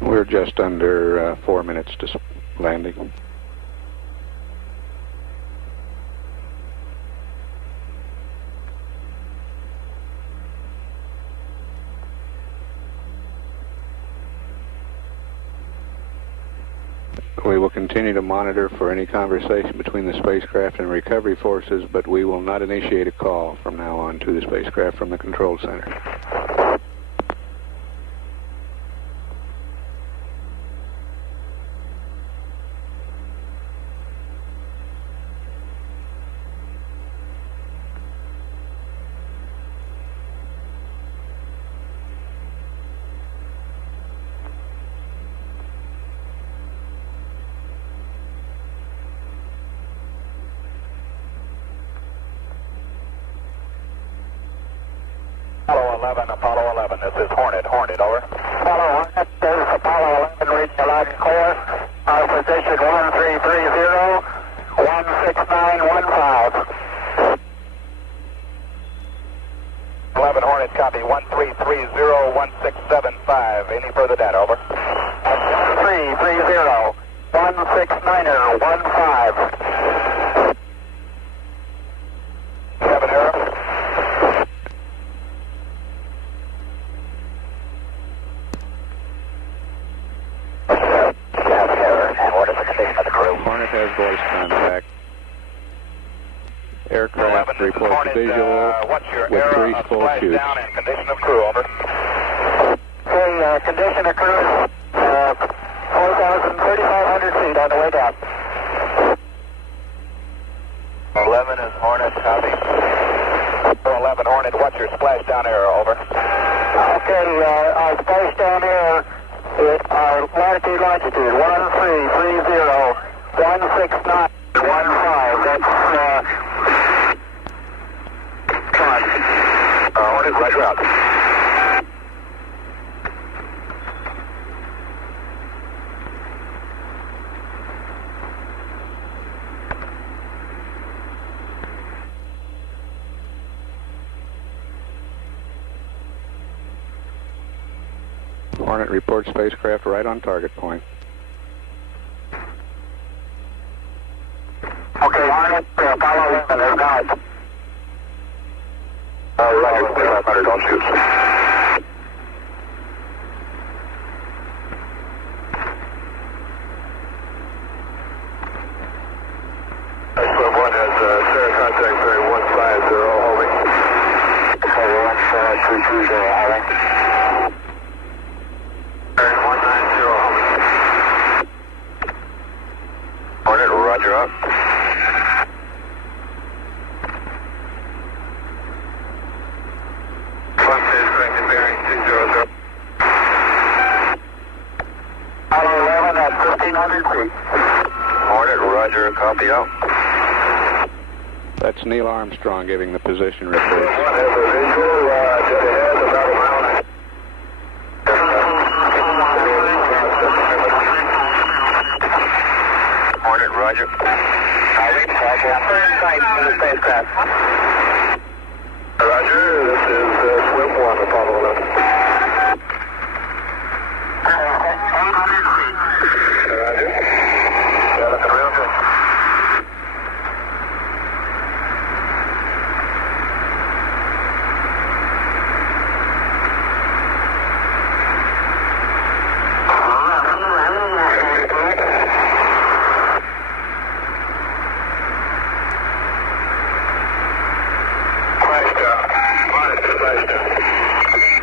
We're just under 4 minutes to landing. We will continue to monitor for any conversation between the spacecraft and recovery forces, but we will not initiate a call from now on to the spacecraft from the control center. Apollo 11, this is Hornet, over. Apollo Hornet, this is Apollo 11, reading the loud course. Our position 1330, 16915. 11 Hornet, copy, 1330-1675. Any further data, over? 1330, 16915. 7 error. Hornet has voice contact. Aircraft reports visual with 3 full shoots. Down and condition of crew, over. Okay, condition of crew, 3,500 feet on the way down. 11 is Hornet, copy. 11 Hornet, what's your splashdown error, over? Okay, our splashdown error, our latitude, longitude, 1330, 16915. That's, Hornet, roger out. Hornet reports spacecraft right on target point. Okay, Hornet, Apollo 11, there's guys. Roger, clear up, don't shoot. Swim 1 has Sarah contact Ferry 150, holding. Ferry 152, holding. Ferry 190, holding. Hornet, roger up. Apollo 11 at 1,500 feet. Hornet, roger, copy out. That's Neil Armstrong giving the position report. One has a visual, dead ahead, about a mile and a half. Hornet, roger. Roger, I'm first sight for the spacecraft. Roger, this is Swim 1, Apollo 11. 800 feet. Roger. Yeah, looking real good.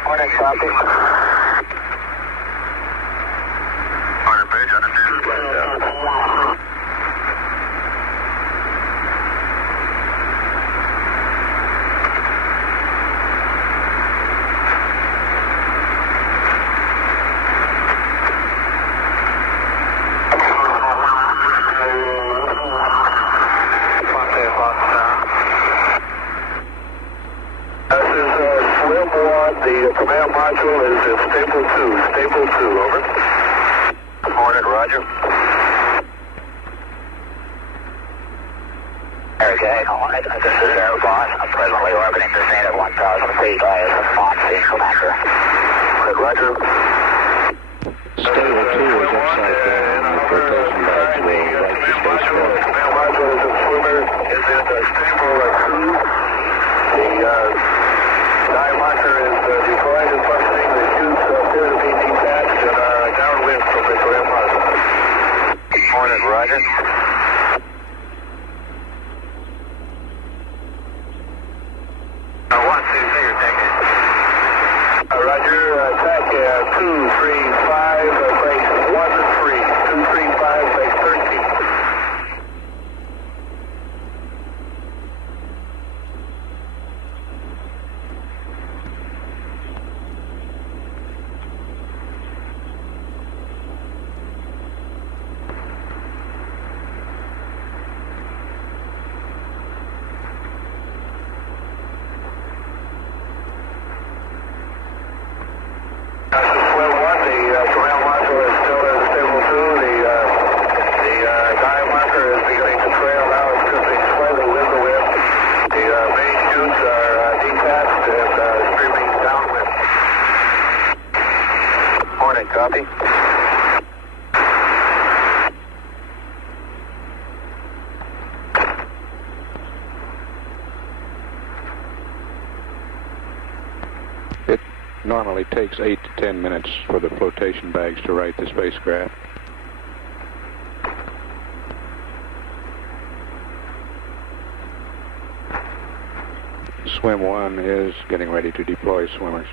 Hornet, copy. Hornet, page, understand. The command module is at Staple 2, over. Hornet, roger. Okay, Hornet, this is Airboss. I'm presently orbiting the scene at 1,000 feet. I have a response to commander. Hornet, roger. Stable 2 is upside down. The flotation bags will right the spacecraft. The command module is a swimmer, is in Stable 2. The dive marker is deployed and functioning. The chutes appear to be detached and are downwind from the command module. Hornet, roger. 1, 2, you're taking it. Roger, attack 235, base 13. 235, base 13. Copy. It normally takes 8 to 10 minutes for the flotation bags to right the spacecraft. Swim 1 is getting ready to deploy swimmers.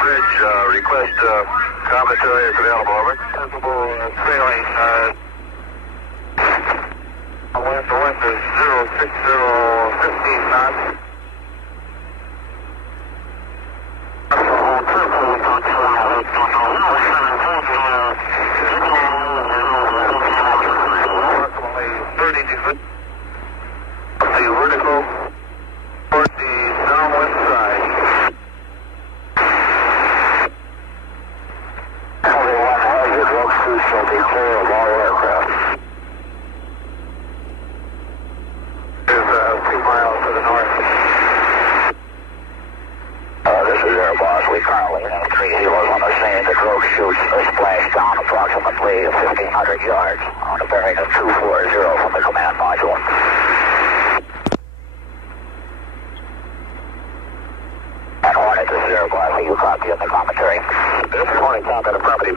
Bridge, request commentary if available, over. Sensible trailing. The wind is 06015 knots. Approximately 30 degrees. The vertical toward the downwind side. Shall be clear of all aircraft. Is 2 miles to the north. This is Airbus. We currently have 3 helos on the scene. The drogue shoots a splash down approximately 1,500 yards on a bearing of 240 from the command module. And Hornet, this is Airbus. You copy in the commentary. This is Hornet, combat affirmative.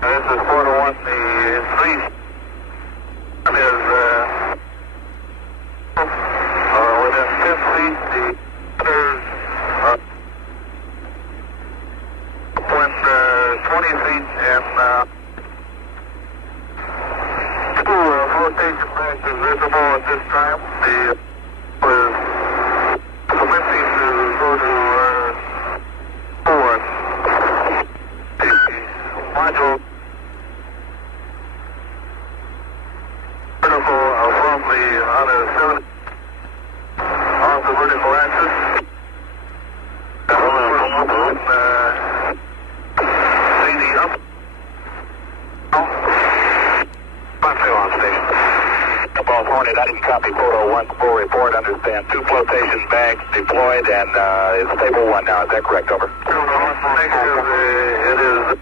This is 4 to 1. The 3 is within 10 feet. The others are upwind 20 feet and 2 flotation banks is visible at this time. The is commencing to go to forward. The module vertical from the on the vertical axis. See the up. On station. Above Hornet, I didn't copy photo 1 full report. Understand 2 flotation bags deployed and it's stable 1 now. Is that correct? Over. Negative. It is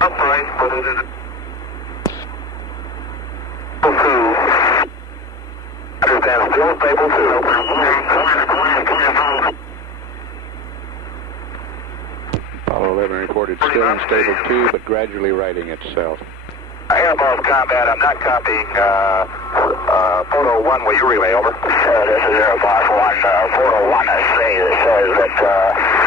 upright, but it is 2. Understand, still stable 2. Apollo 11 reported still in stable 2, but gradually righting itself. Airbus combat, I'm not copying photo 1. Will you relay, over? This is Airbus 1. Photo 1 says that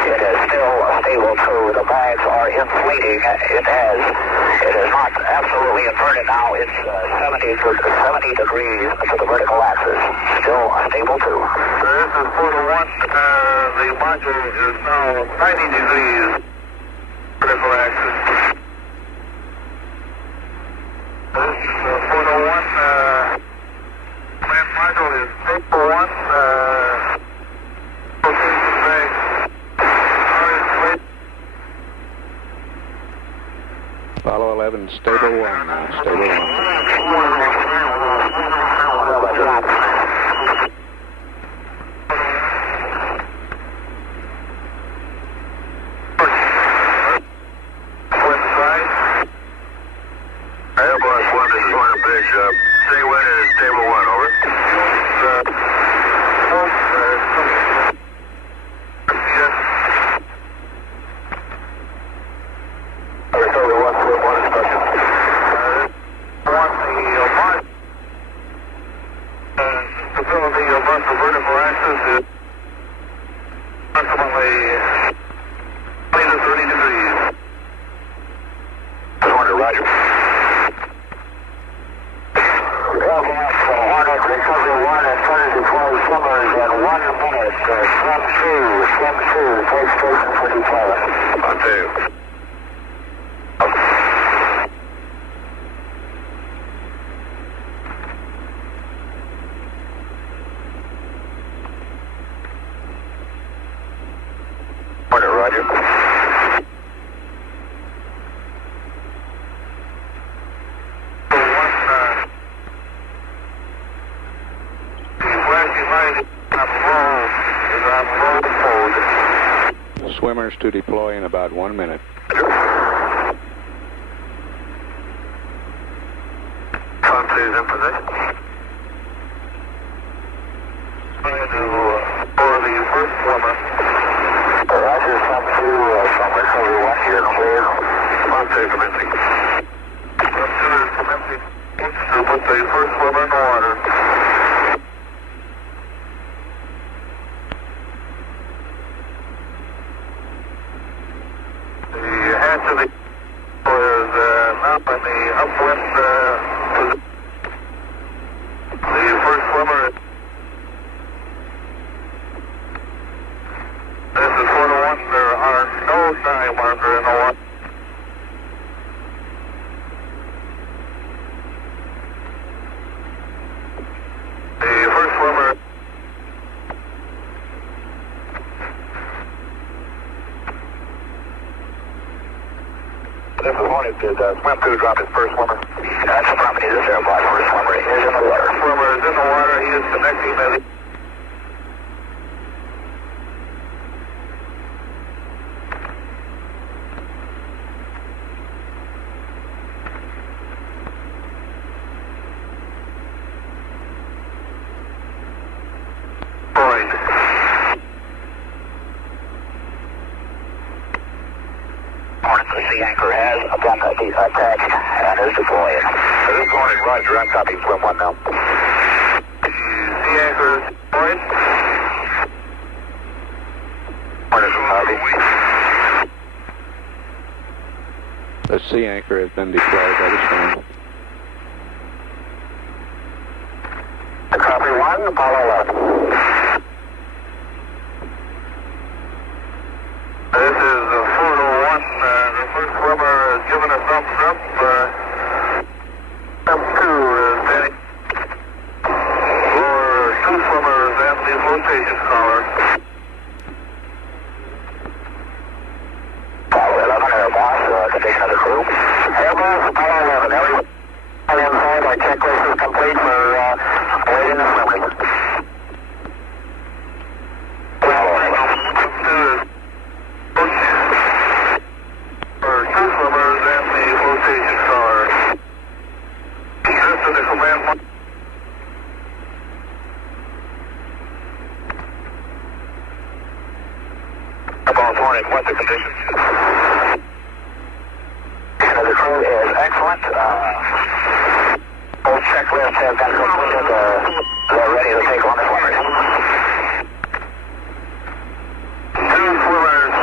it is still stable 2. The bags are inflating. It is not absolutely inverted now. It's 70 degrees to the vertical axis. Still stable 2. This is photo 1. The module is now 90 degrees vertical axis. This photo 1, command module is stable 1, rotation bag, Apollo 11 stable 1 now, stable 1. Airbus 1, this is Hornet Bridge. Stay wind is stable 1, over. Yes. Totally 1 instruction. Stability of the vertical axis is approximately 20 to 30 degrees. Hornet, roger. Hornet, recovery 1 and 30 deployed swimmers in 1 minute. Swim 2, take station for deployment. On 2. Hornet, roger. Swimmers to deploy in about 1 minute. Contact is in position. For the first swimmer. Roger, some 2, from recovery 1 here, clear. Contact commencing. Some 2 is commencing. To put the first swimmer in the water. Hornet, did swim 2 drop his first swimmer? That's affirmative, this Airbus. First swimmer is in the water. Swimmer is in the water, he is connecting the... The sea anchor has been attached and is deployed. This is Hornet, Roger, I'm copying swim 1 now. The sea anchor is deployed. Hornet, copy. The sea anchor has been deployed by the swim. Copy 1, Apollo 11. This is Florida 1. The first swimmer has given a thumbs up. Step 2 is standing. For 2 swimmers and the flotation collar. Apollo 11, Airbus, condition of the crew. Airbus, Apollo 11, everyone inside, our checklist is complete for awaiting the swimming. Apollo 11. For 2 swimmers and the flotation collar. This is the command one. About Hornet, what's the conditions? The crew is excellent. Both checklists have been completed. They're ready to take on the swimmers. 2 swimmers.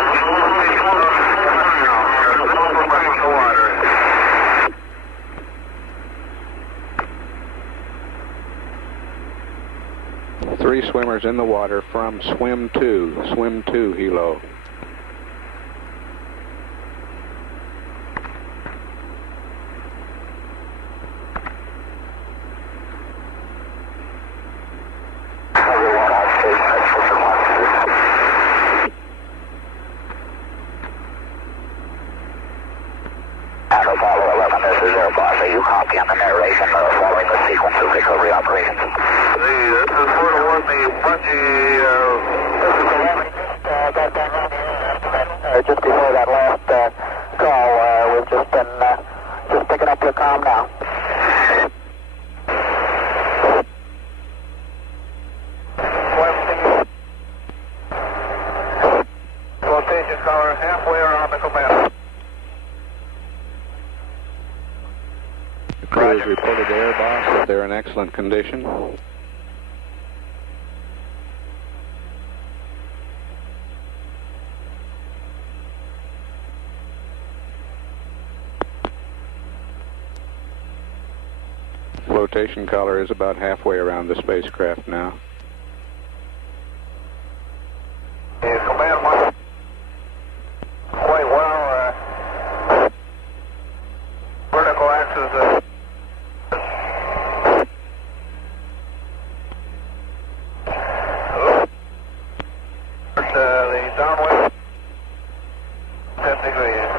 In the water. Three swimmers in the water from swim 2, Hilo. Everyone on station is for And Apollo 11, this is Airbus. Are you copying the narration following the sequence of recovery operations? This is Florida 1, the bungee. This is 11. Got that just before that last call, we've just been just picking up your comm now. Flotation collar halfway around the command. The crew has reported to Airbus that they're in excellent condition. Flotation collar is about halfway around the spacecraft now. Command 1. Quite well. Vertical axis. The downwind 10 degrees.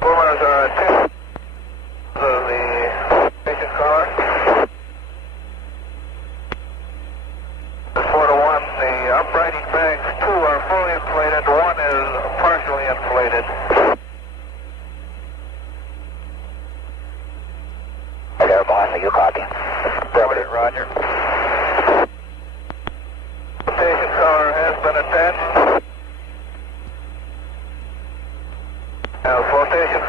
Swimmers are at 10 of the station collar. Florida 1, the uprighting bags 2 are fully inflated, 1 is partially inflated. Airbus, are you copying? Affirmative, Roger. Flotation collar has been attached. Flotation.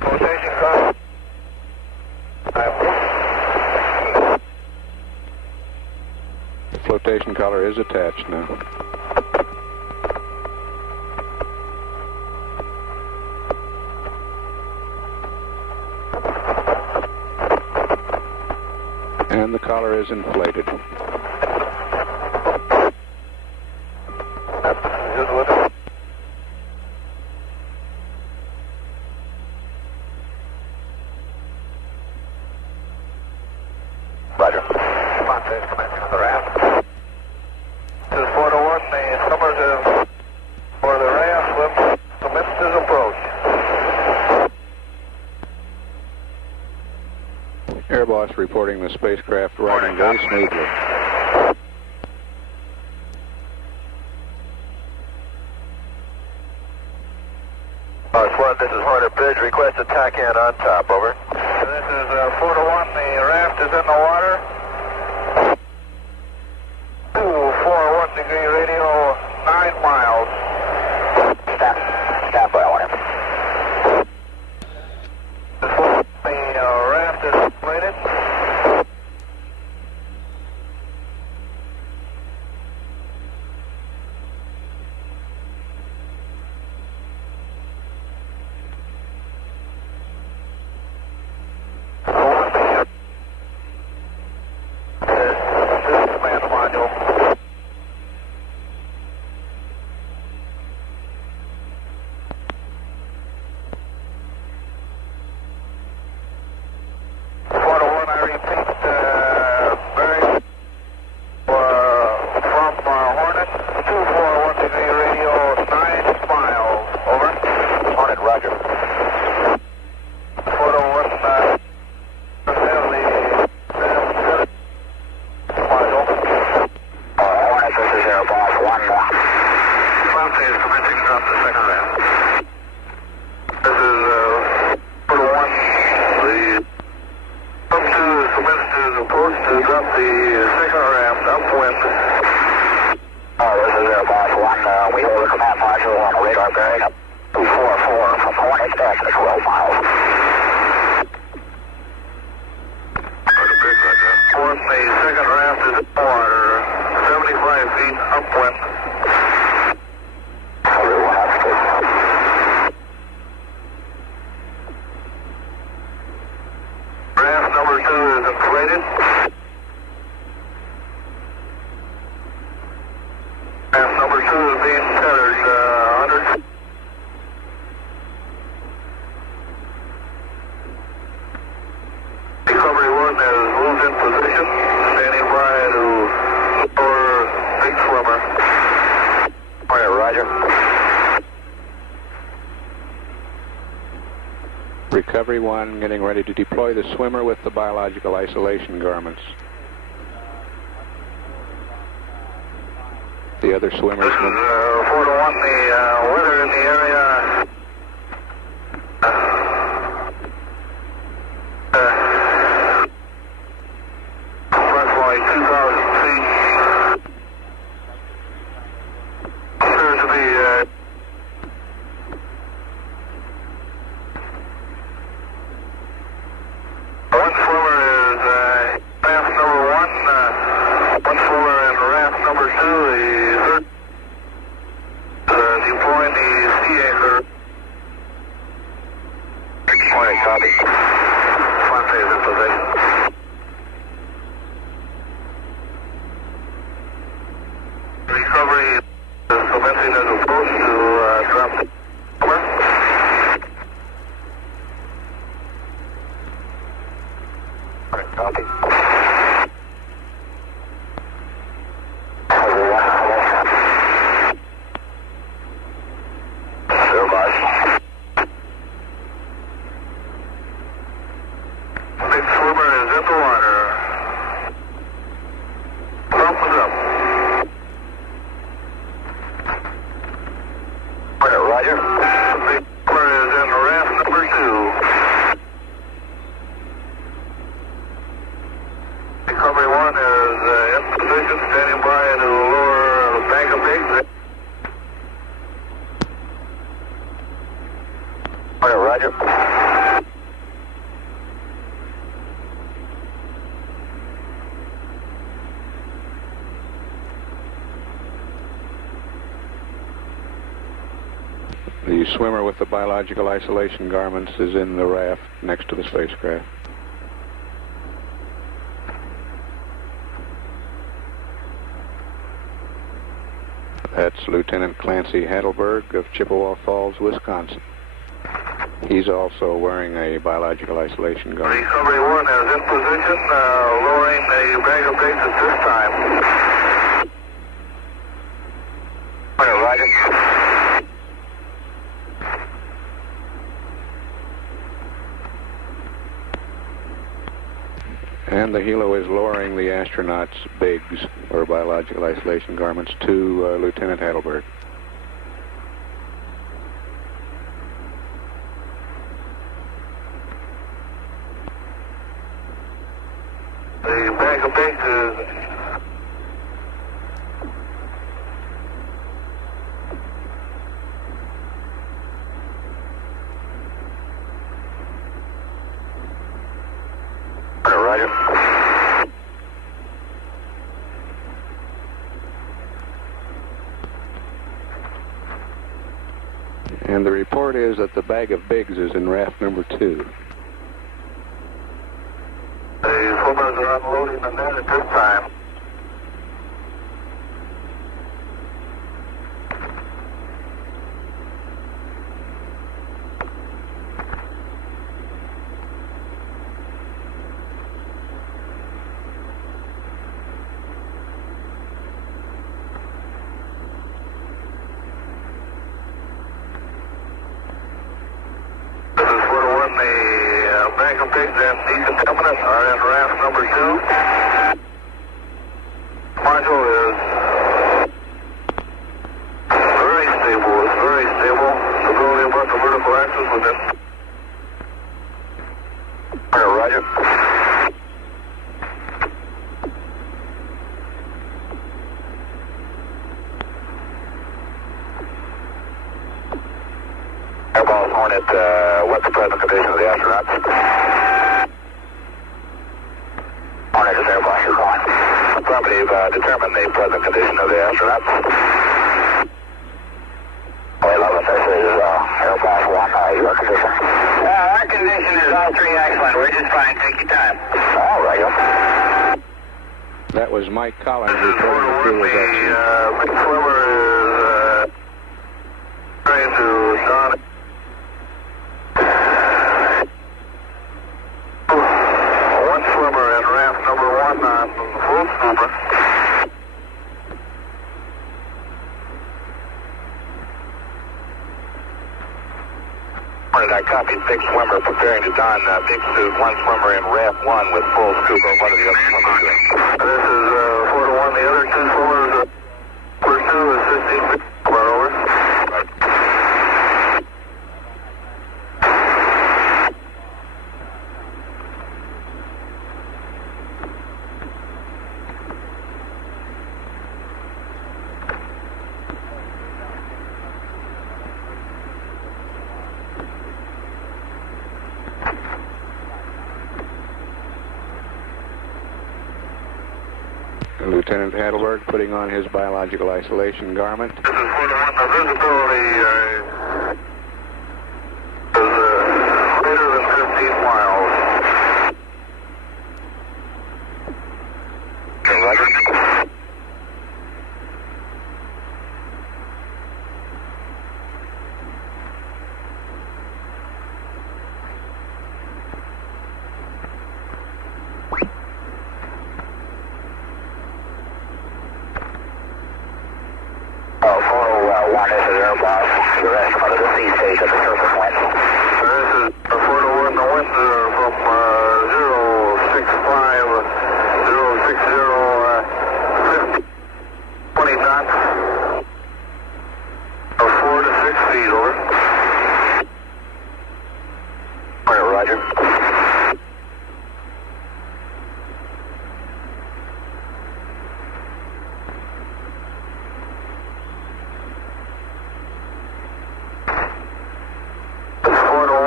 Flotation collar. The flotation collar is attached now. And the collar is inflated. Roger. Come on, come on. Wallace reporting the spacecraft riding very smoothly. Flood, this is Hornet Bridge. Request a TACAN on top, over. This is 4 to 1. The raft is in the water. 241 degree radio, 9 miles. Stand by, I want him. The raft is inflated. Recovery 1 getting ready to deploy the swimmer with the biological isolation garments. The other swimmers... This is 4 to 1. The weather in the area... approximately 2,000 feet. Appears to be... one swimmer is raft number 1. One swimmer in raft number 2. The third deploying the sea anchor. Morning, copy. Fonte is in position. Recovery is commencing as approach to drop the swimmer. Copy. Big swimmer is in the water. Pump is up. Roger. Big swimmer is in raft number 2. Recovery 1 is in position, standing by to lower the bank of pigs. Roger. The swimmer with the biological isolation garments is in the raft next to the spacecraft. That's Lieutenant Clancy Heidelberg of Chippewa Falls, Wisconsin. He's also wearing a biological isolation garment. Recovery 1 is in position, lowering the bag of pigs at this time. Roger. And the helo is lowering the astronauts' bigs, or biological isolation garments, to Lieutenant Heidelberg. The bag of bigs is... Roger. And the report is that the bag of bigs is in raft number 2. The swimmers are unloading the net at this time. This is 401, the bag of pigs and decontaminant are in raft number 2. Module is very stable, it's very stable. Stability above the vertical axis within. Roger. Airball Hornet, what's the present condition of the astronauts? Hornet is Airball, you're calling. Affirmative, determine the present condition of the astronauts. Oh, 11, this is Airball 1, your condition? Our condition is all 3 excellent, we're just fine, take your time. All right, That was Mike Collins This is reporting the crew was excellent. the big swimmer is trying to Don. One swimmer in raft number 1 on full swimmer. I copied big swimmer preparing to don big suit, one swimmer in raft 1 with full scuba. What are the other swimmers doing? This is 4 to 1. The other 2 swimmers, first 2 is 15 feet. Over. Lieutenant Heidelberg putting on his biological isolation garment. This is 4 to 1. The visibility is greater than 15 miles. Roger. Oh, 401, this is Airbus. Your estimate of the sea stage at the surface wind. This is 401, the winds are from 065, 060, 20 knots. 4 to 6 feet, over. All right, Roger.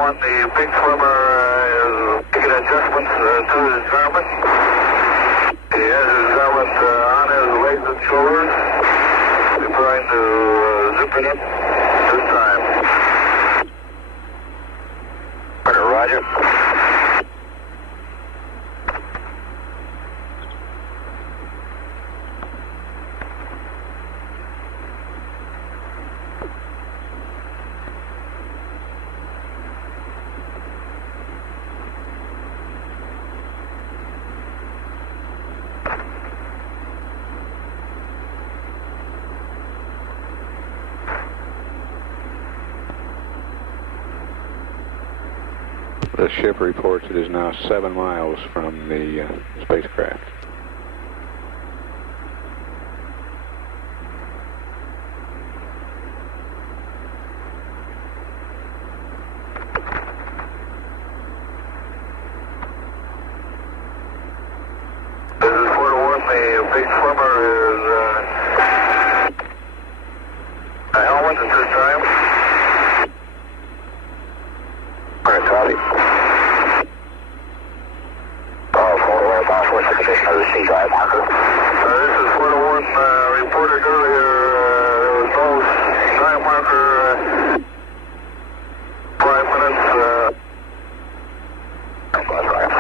The big swimmer is making adjustments to his garment. He has his garment on his legs and shoulders. He's trying to zip it up this time. Roger. The ship reports it is now 7 miles from the spacecraft. This is Fort Worth. The big swimmer is helmet at this time. Copy. Fort Worth, what's the condition of the sea dive marker? This is Fort Worth, reported earlier, there was no dive marker, 5 minutes, that's right.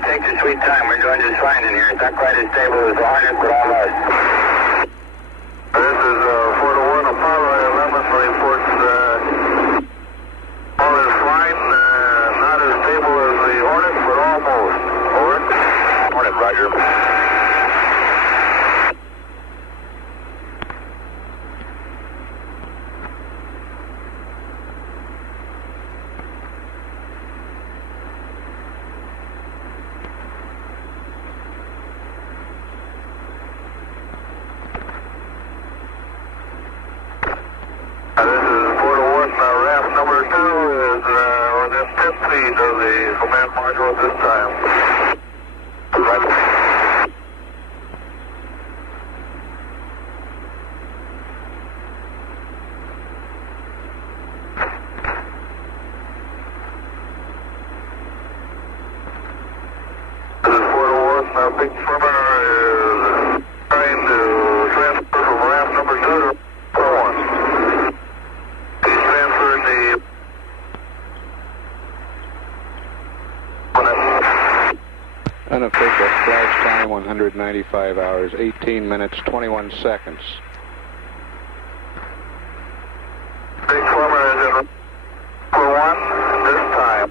Take your sweet time. We're doing just fine in here. It's not quite as stable as the Hornet, but all right. This is Fort Worth, Apollo 11 reports all is fine. Not as stable as the Hornet, but almost. Over. Hornet, roger. This is Fort Worth, raft number 2 is within 10 feet of the command module at this time. Right. This is Fort Worth, big swimmer is trying to transfer from raft number 2 to Fort Worth. Unofficial splash time 195 hours, 18 minutes, 21 seconds. Big swimmer is in for 1 this time.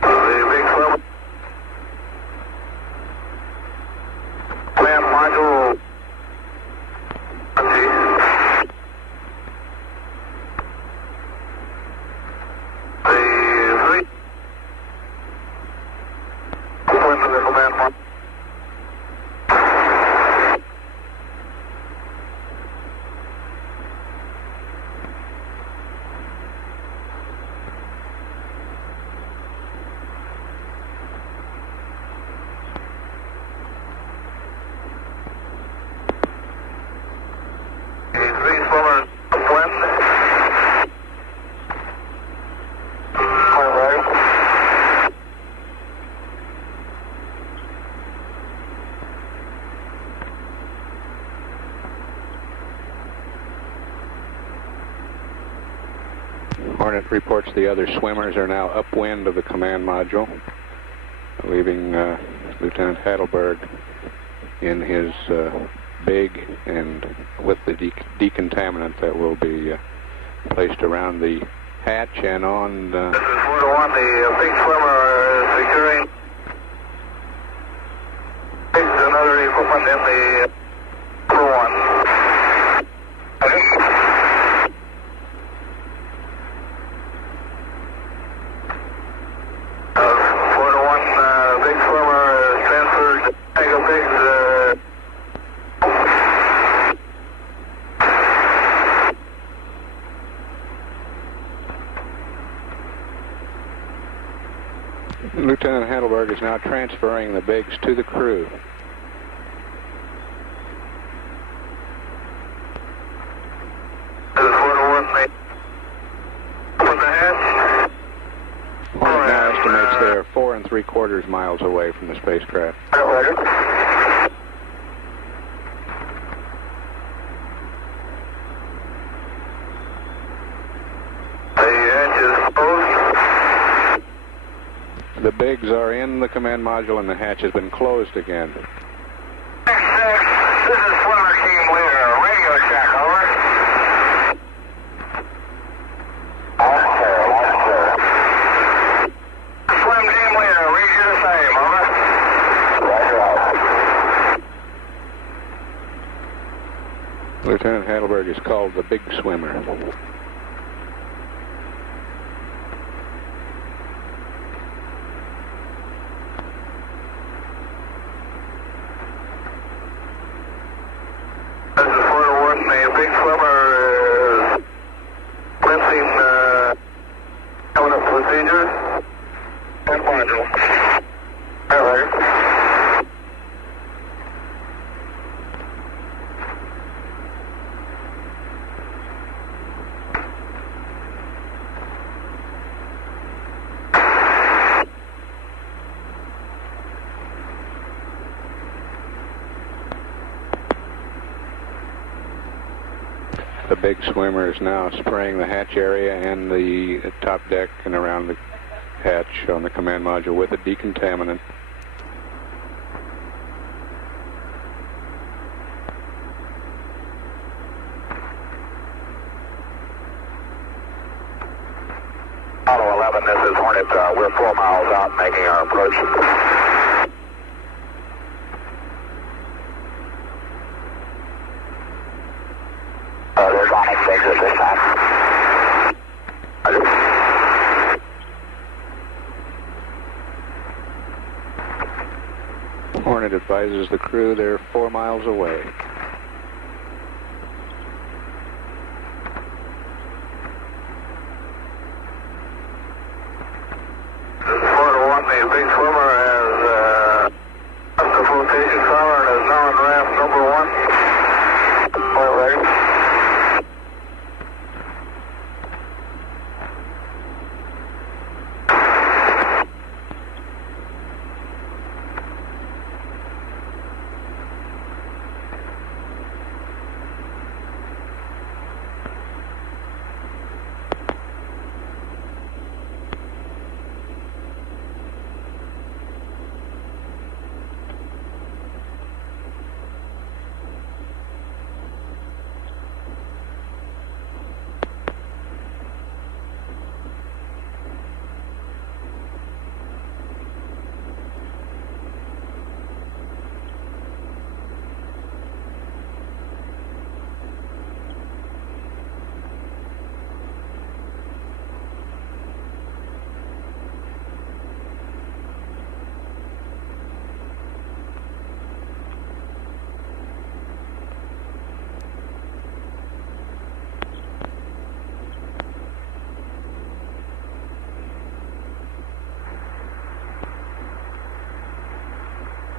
The big swimmer. Command module. Hornet reports the other swimmers are now upwind of the command module, leaving Lieutenant Heidelberg in his big and with the decontaminant that will be placed around the hatch and on. This is Fort 1, the big swimmer is securing another equipment in the Fort 1. is now transferring the bigs to the crew. This is 401, mate. Open the hatch. Hornet now estimates they are 4 3/4 miles away from the spacecraft. Roger. The bigs are in the command module and the hatch has been closed again. 6-6, this is Swimmer Team Leader. Radio check, over. Swim Team Leader, read you the same, over. Roger out. Lieutenant Heidelberg is called the Big Swimmer. This is 401, the Big Swimmer is commencing element procedures and module. Roger. The Big Swimmer is now spraying the hatch area and the top deck and around the hatch on the command module with a decontaminant. Apollo 11, this is Hornet. We're 4 miles out making our approach. There's Onyx exit this time. Hornet advises the crew they're 4 miles away. This is 401, the Big Swimmer has left the flotation tower and is now in ramp number 1. Point ready.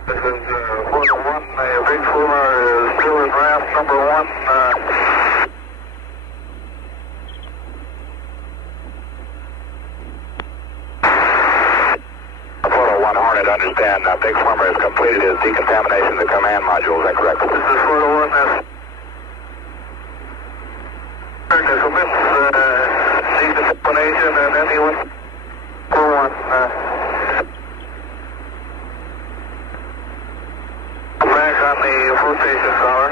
This is 401, the Big Swimmer is still in ramp number 1. Hornet, understand, Big Swimmer has completed his decontamination of the command module, is that correct? This is 401, that's decontamination and anyone 401, back on the flotation tower.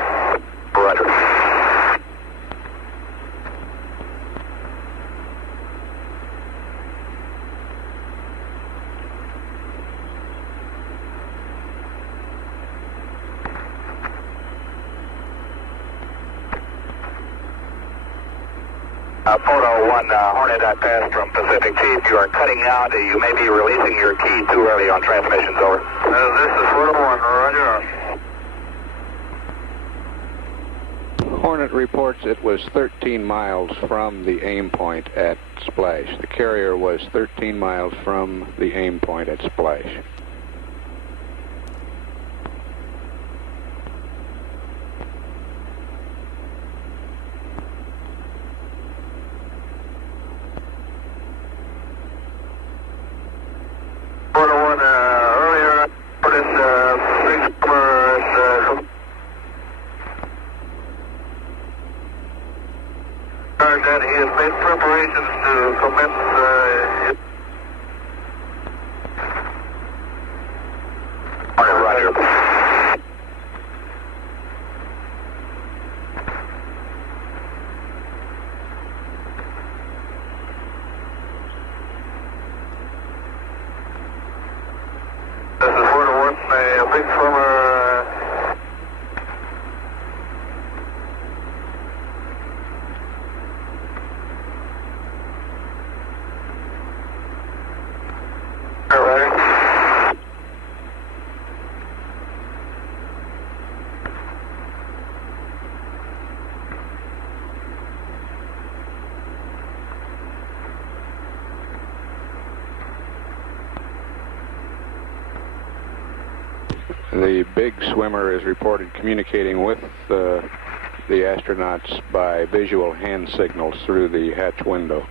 Roger. Photo 1, Hornet, I passed from Pacific Chief. You are cutting out. You may be releasing your key too early on transmissions, over. This is Photo 1, roger. Hornet reports it was 13 miles from the aim point at Splash. The carrier was 13 miles from the aim point at Splash. regard that. He has made preparations to commence Roger. This is 4 to 1, a big swimmer. The big swimmer is reported communicating with the astronauts by visual hand signals through the hatch window.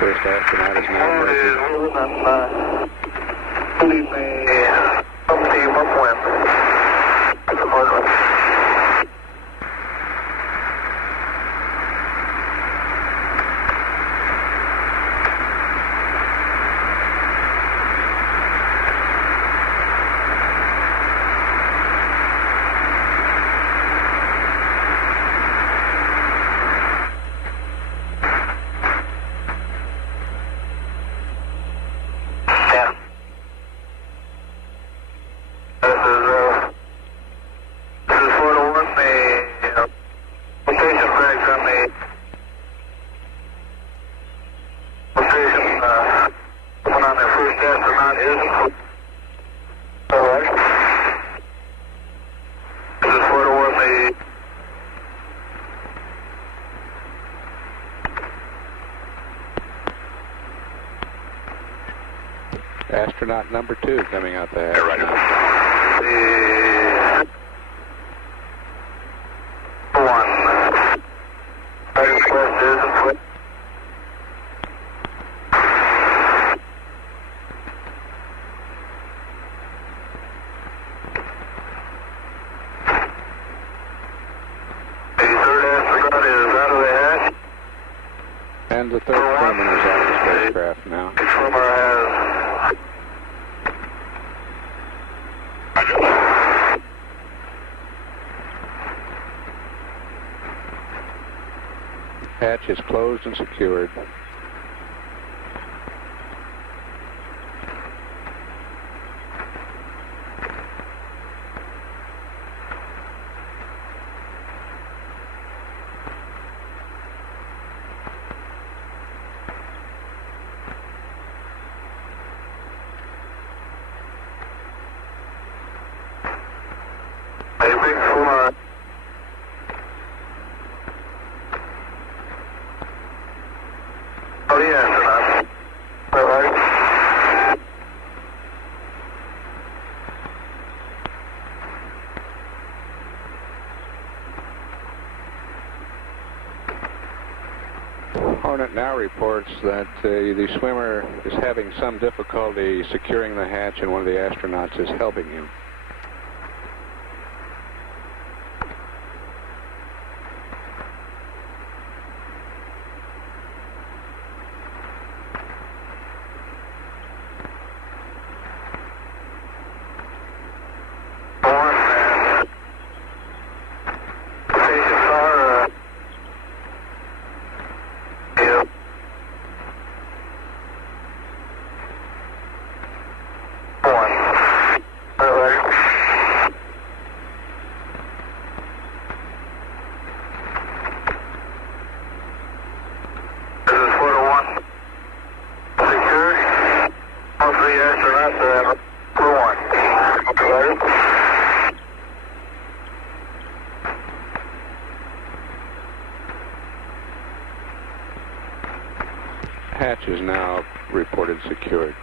First astronaut is now emerging. Astronaut number 2 coming out the hatch. Yeah, right. And the third swimmer is out of the spacecraft now. Hatch is closed and secured. Hornet now reports that the swimmer is having some difficulty securing the hatch and one of the astronauts is helping him. Hatch is now reported secured.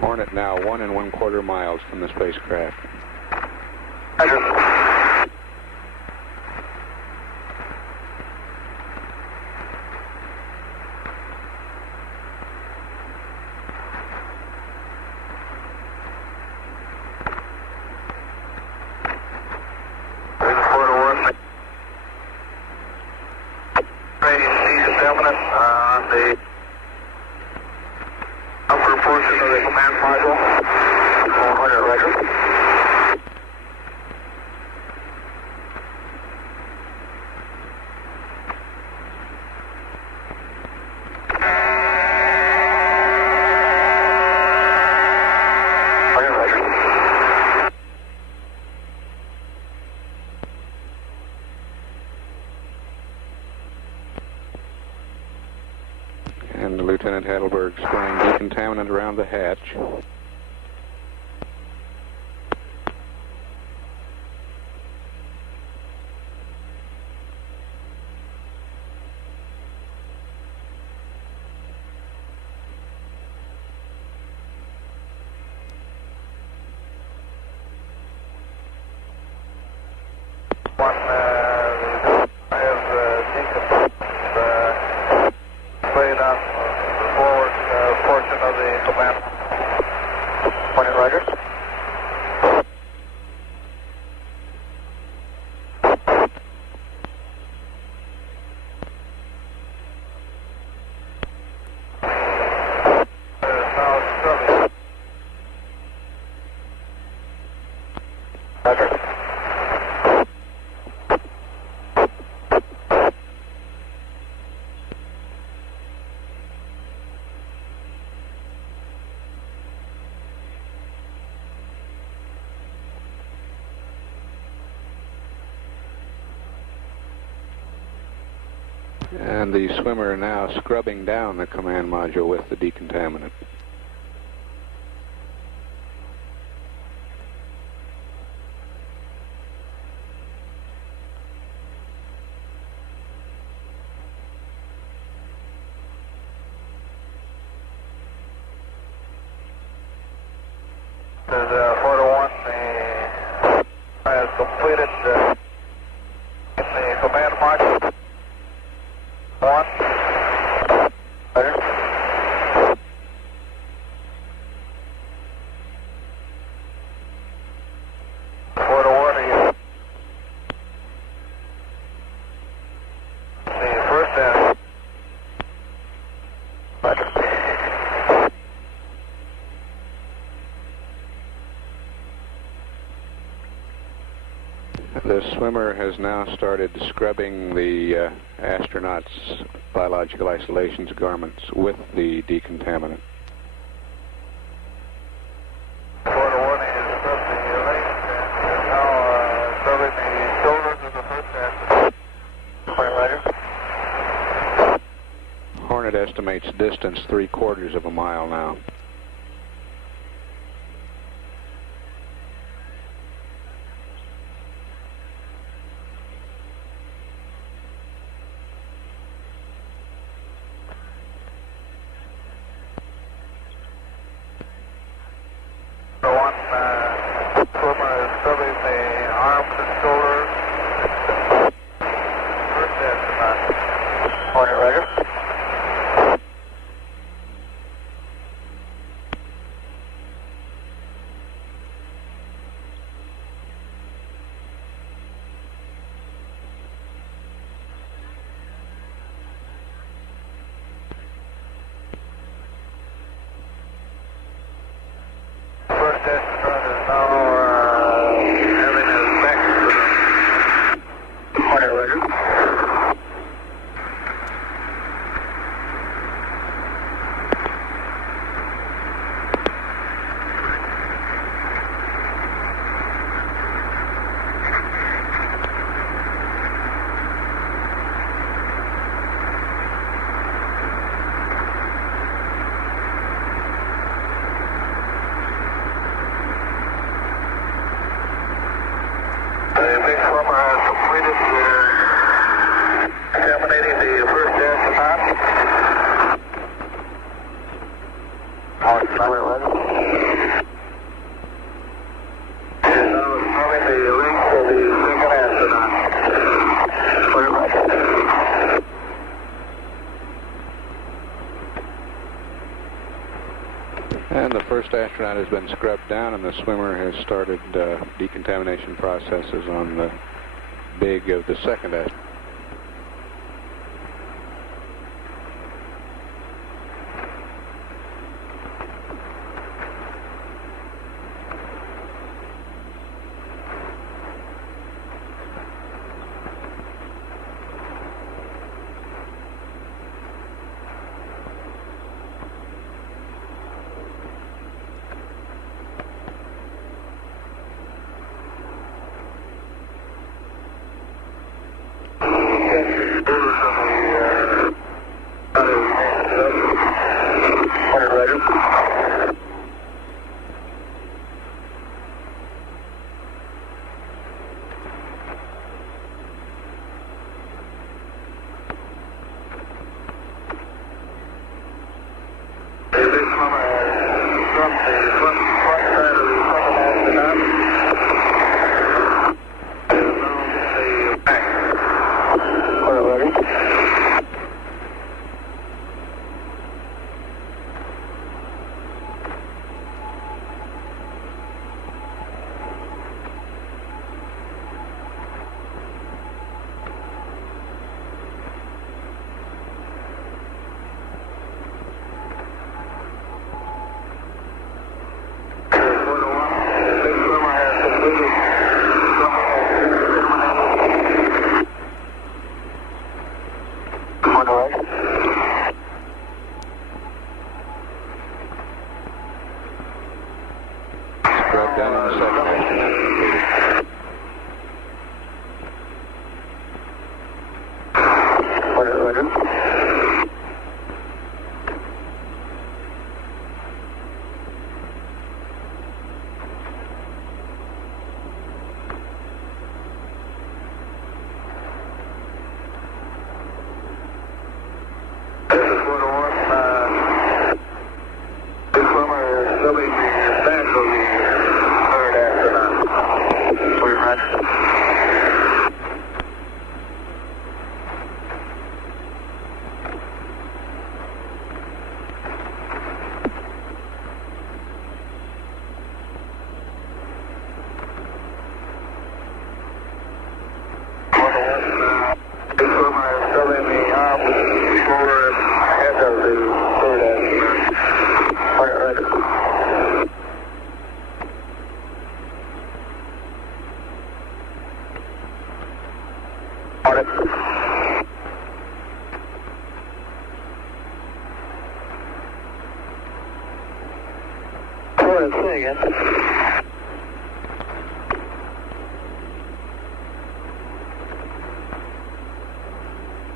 Hornet now 1 1/4 miles from the spacecraft. On the upper portion of the command module. 400 Roger. And Lieutenant Heidelberg spraying decontaminant around the hatch. Sprayed on the forward portion of the command. Morning, Roger. Now scrubbing. Roger. And the swimmer now scrubbing down the command module with the decontaminant. This is 401. Has completed in the command module. 1. Better. The first end. Better. The swimmer has now started scrubbing the astronauts' biological isolations garments with the decontaminant. 401 is scrubbed the legs and now scrubbing the shoulders of the first end. Roger. Hornet estimates distance 3/4 of a mile now. swimmer is scrubbing the arms and shoulders. First astronaut. Morning, Roger. First astronaut is now having his back to the morning, Roger. The big swimmer has completed examining the first astronaut. Is now swimming the length of the second astronaut. Clear, Roger. And the first astronaut has been scrubbed down, and the swimmer has started decontamination processes on the big of the second astronaut. Scrubbed down on the second astronaut completed.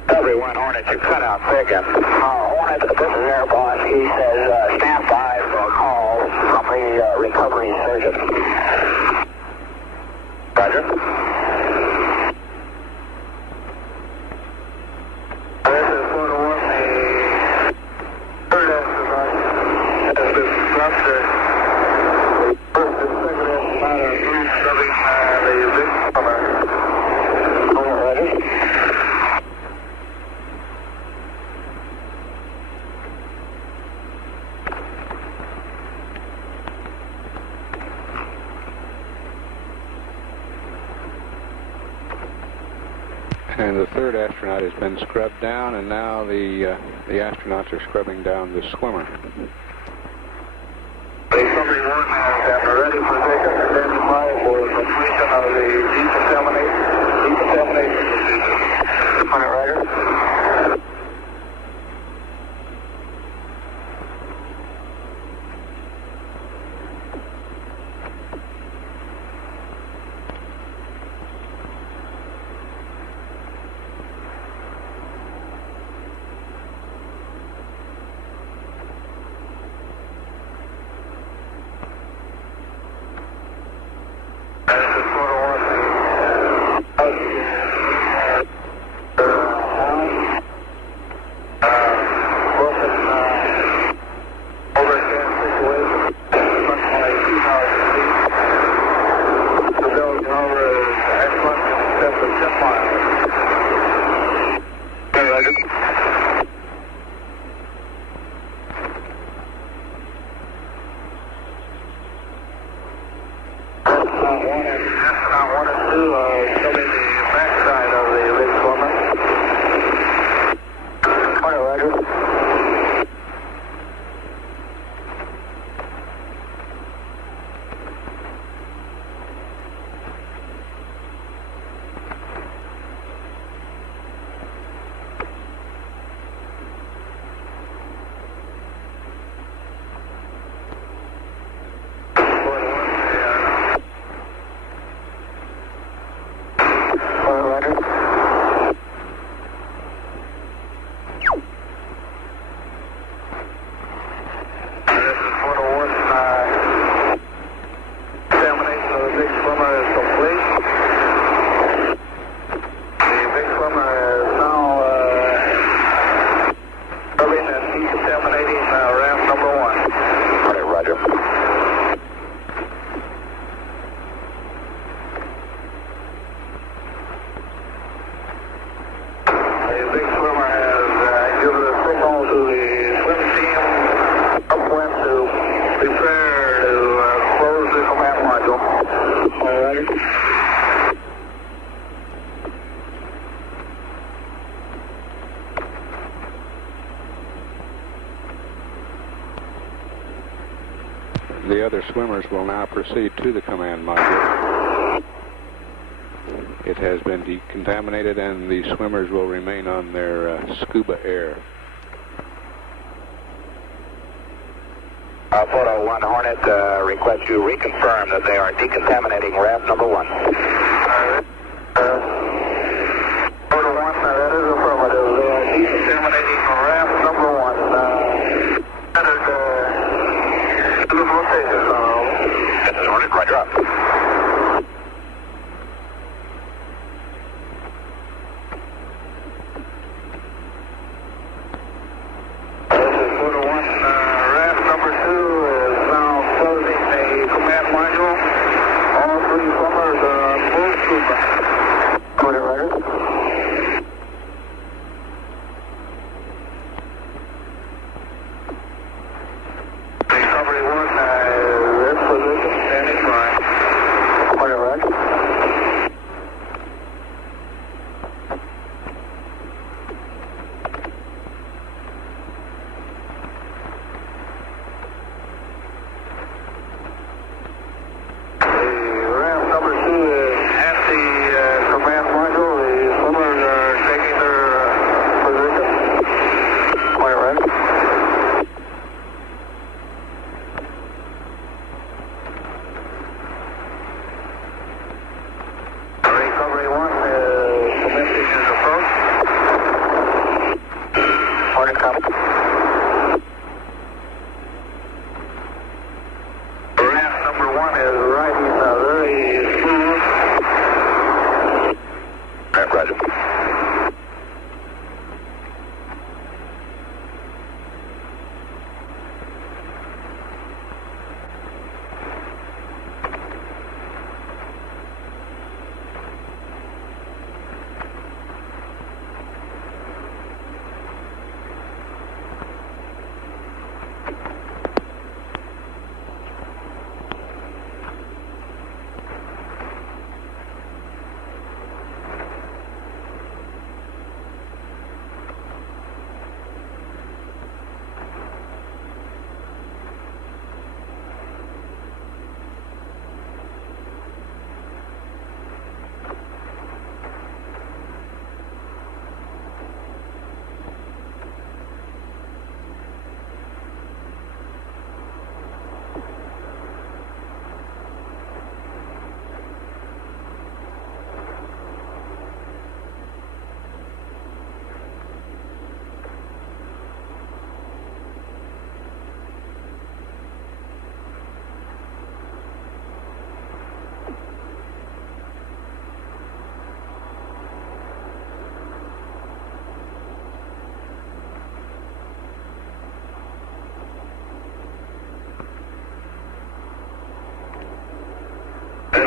Everyone, Hornet, you cut out big. Hornet, this is Air Boss. He says, stand by for a call from the recovery surgeon. Roger. This is 4-1, the third astronaut has been dropped. And the third astronaut has been scrubbed down, and now the astronauts are scrubbing down the swimmer. Discovery 1 has been ready for takeoff and standing by for completion of the decontamination procedure. Flight Rider. The other swimmers will now proceed to the command module. It has been decontaminated, and the swimmers will remain on their scuba air. Photo 1 Hornet requests you reconfirm that they are decontaminating raft number 1. Photo 1, that is affirmative. They are decontaminating raft number 1. This is Hornet, roger up. All three swimmers are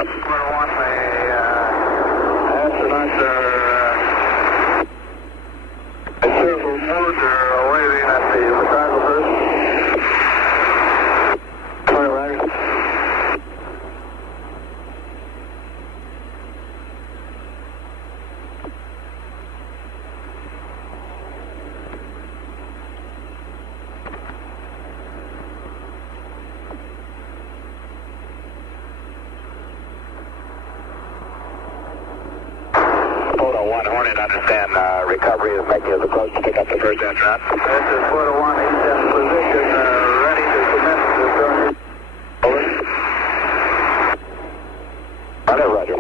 4-1, the astronauts are in several modes are waving at the photographers. Roger. One Hornet, understand recovery is making his approach to pick up the first astronaut. This is 4-1, he's in position, ready to commence the start. Over. Roger.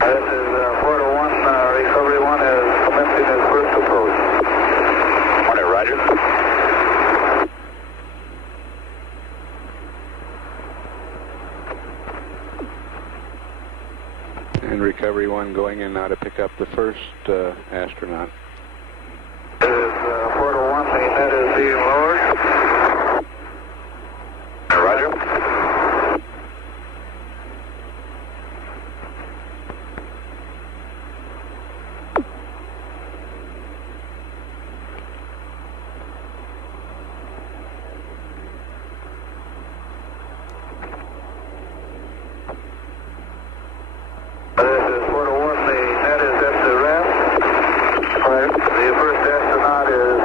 This is 4-1, recovery 1 is commencing his first approach. Hornet, Roger. And Recovery 1 going in now to pick up the first astronaut. This is 4-1, the net is being lowered. Roger. This is 4-1, the net is at the ramp. The first astronaut is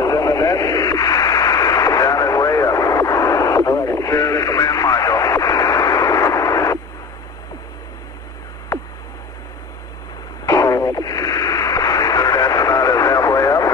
is in the net. Down and way up. All right, clear the command module. Third astronaut is halfway up.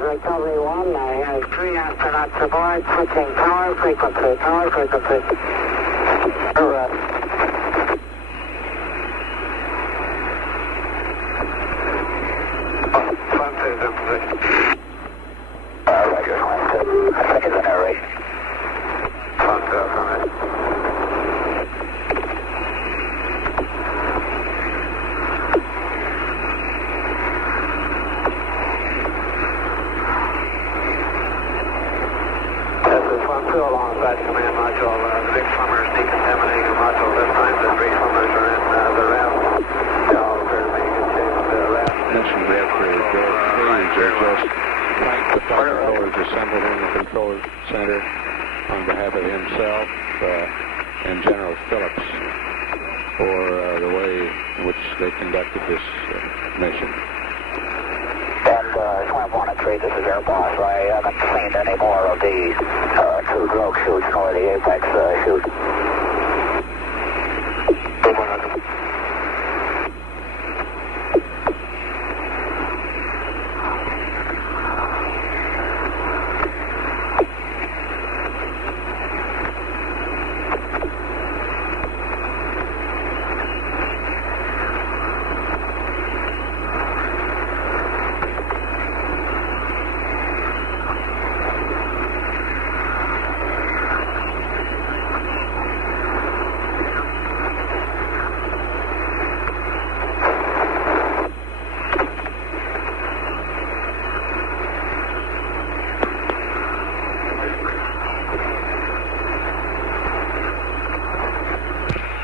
Recovery 1, I have 3 astronauts aboard, switching power frequency. Front is in position. Roger, I think it's an aeration. Front on it. Alongside command module, the big swimmer is decontaminating the module. This time the 3 swimmers are in the raft. They all appear to be in good shape with the raft. Mentioned after George Hayes are just thank the flight controllers assembled in the control center on behalf of himself and General Phillips for the way in which they conducted this mission. And Swamp 1 and 3, this is Air Boss. I haven't seen any more of the 2 drogue chutes nor the Apex chute.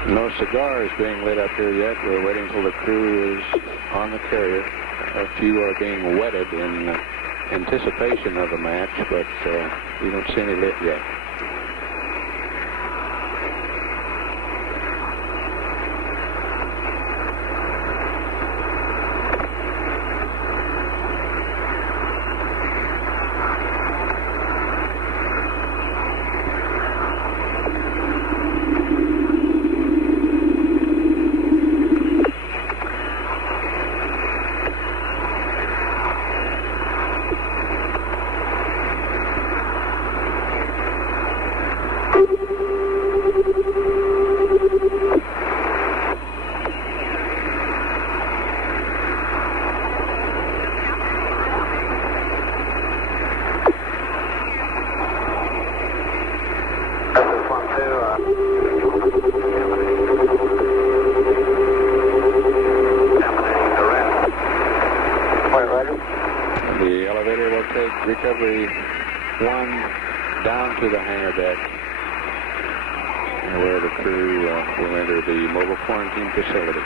No cigars being lit up here yet. We're waiting till the crew is on the carrier. A few are being wetted in anticipation of the match, but we don't see any lit yet. Recovery 1 down to the hangar deck, where the crew will enter the mobile quarantine facility.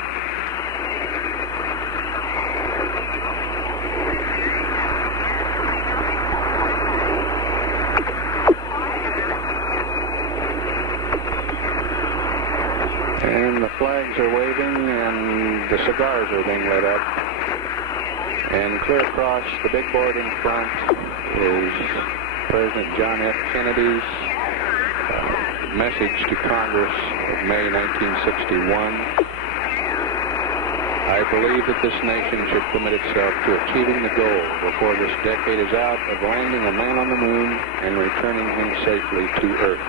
flags are waving and the cigars are being lit up. And clear across the big board in front is President John F. Kennedy's message to Congress of May 1961. I believe that this nation should commit itself to achieving the goal before this decade is out of landing a man on the moon and returning him safely to Earth.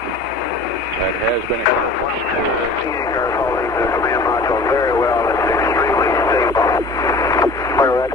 That has been accomplished. Cars holding the command module very well. It's extremely stable. Clear red.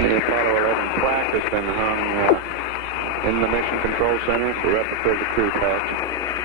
The Apollo 11 plaque has been hung in the Mission Control Center for replica of the crew patch.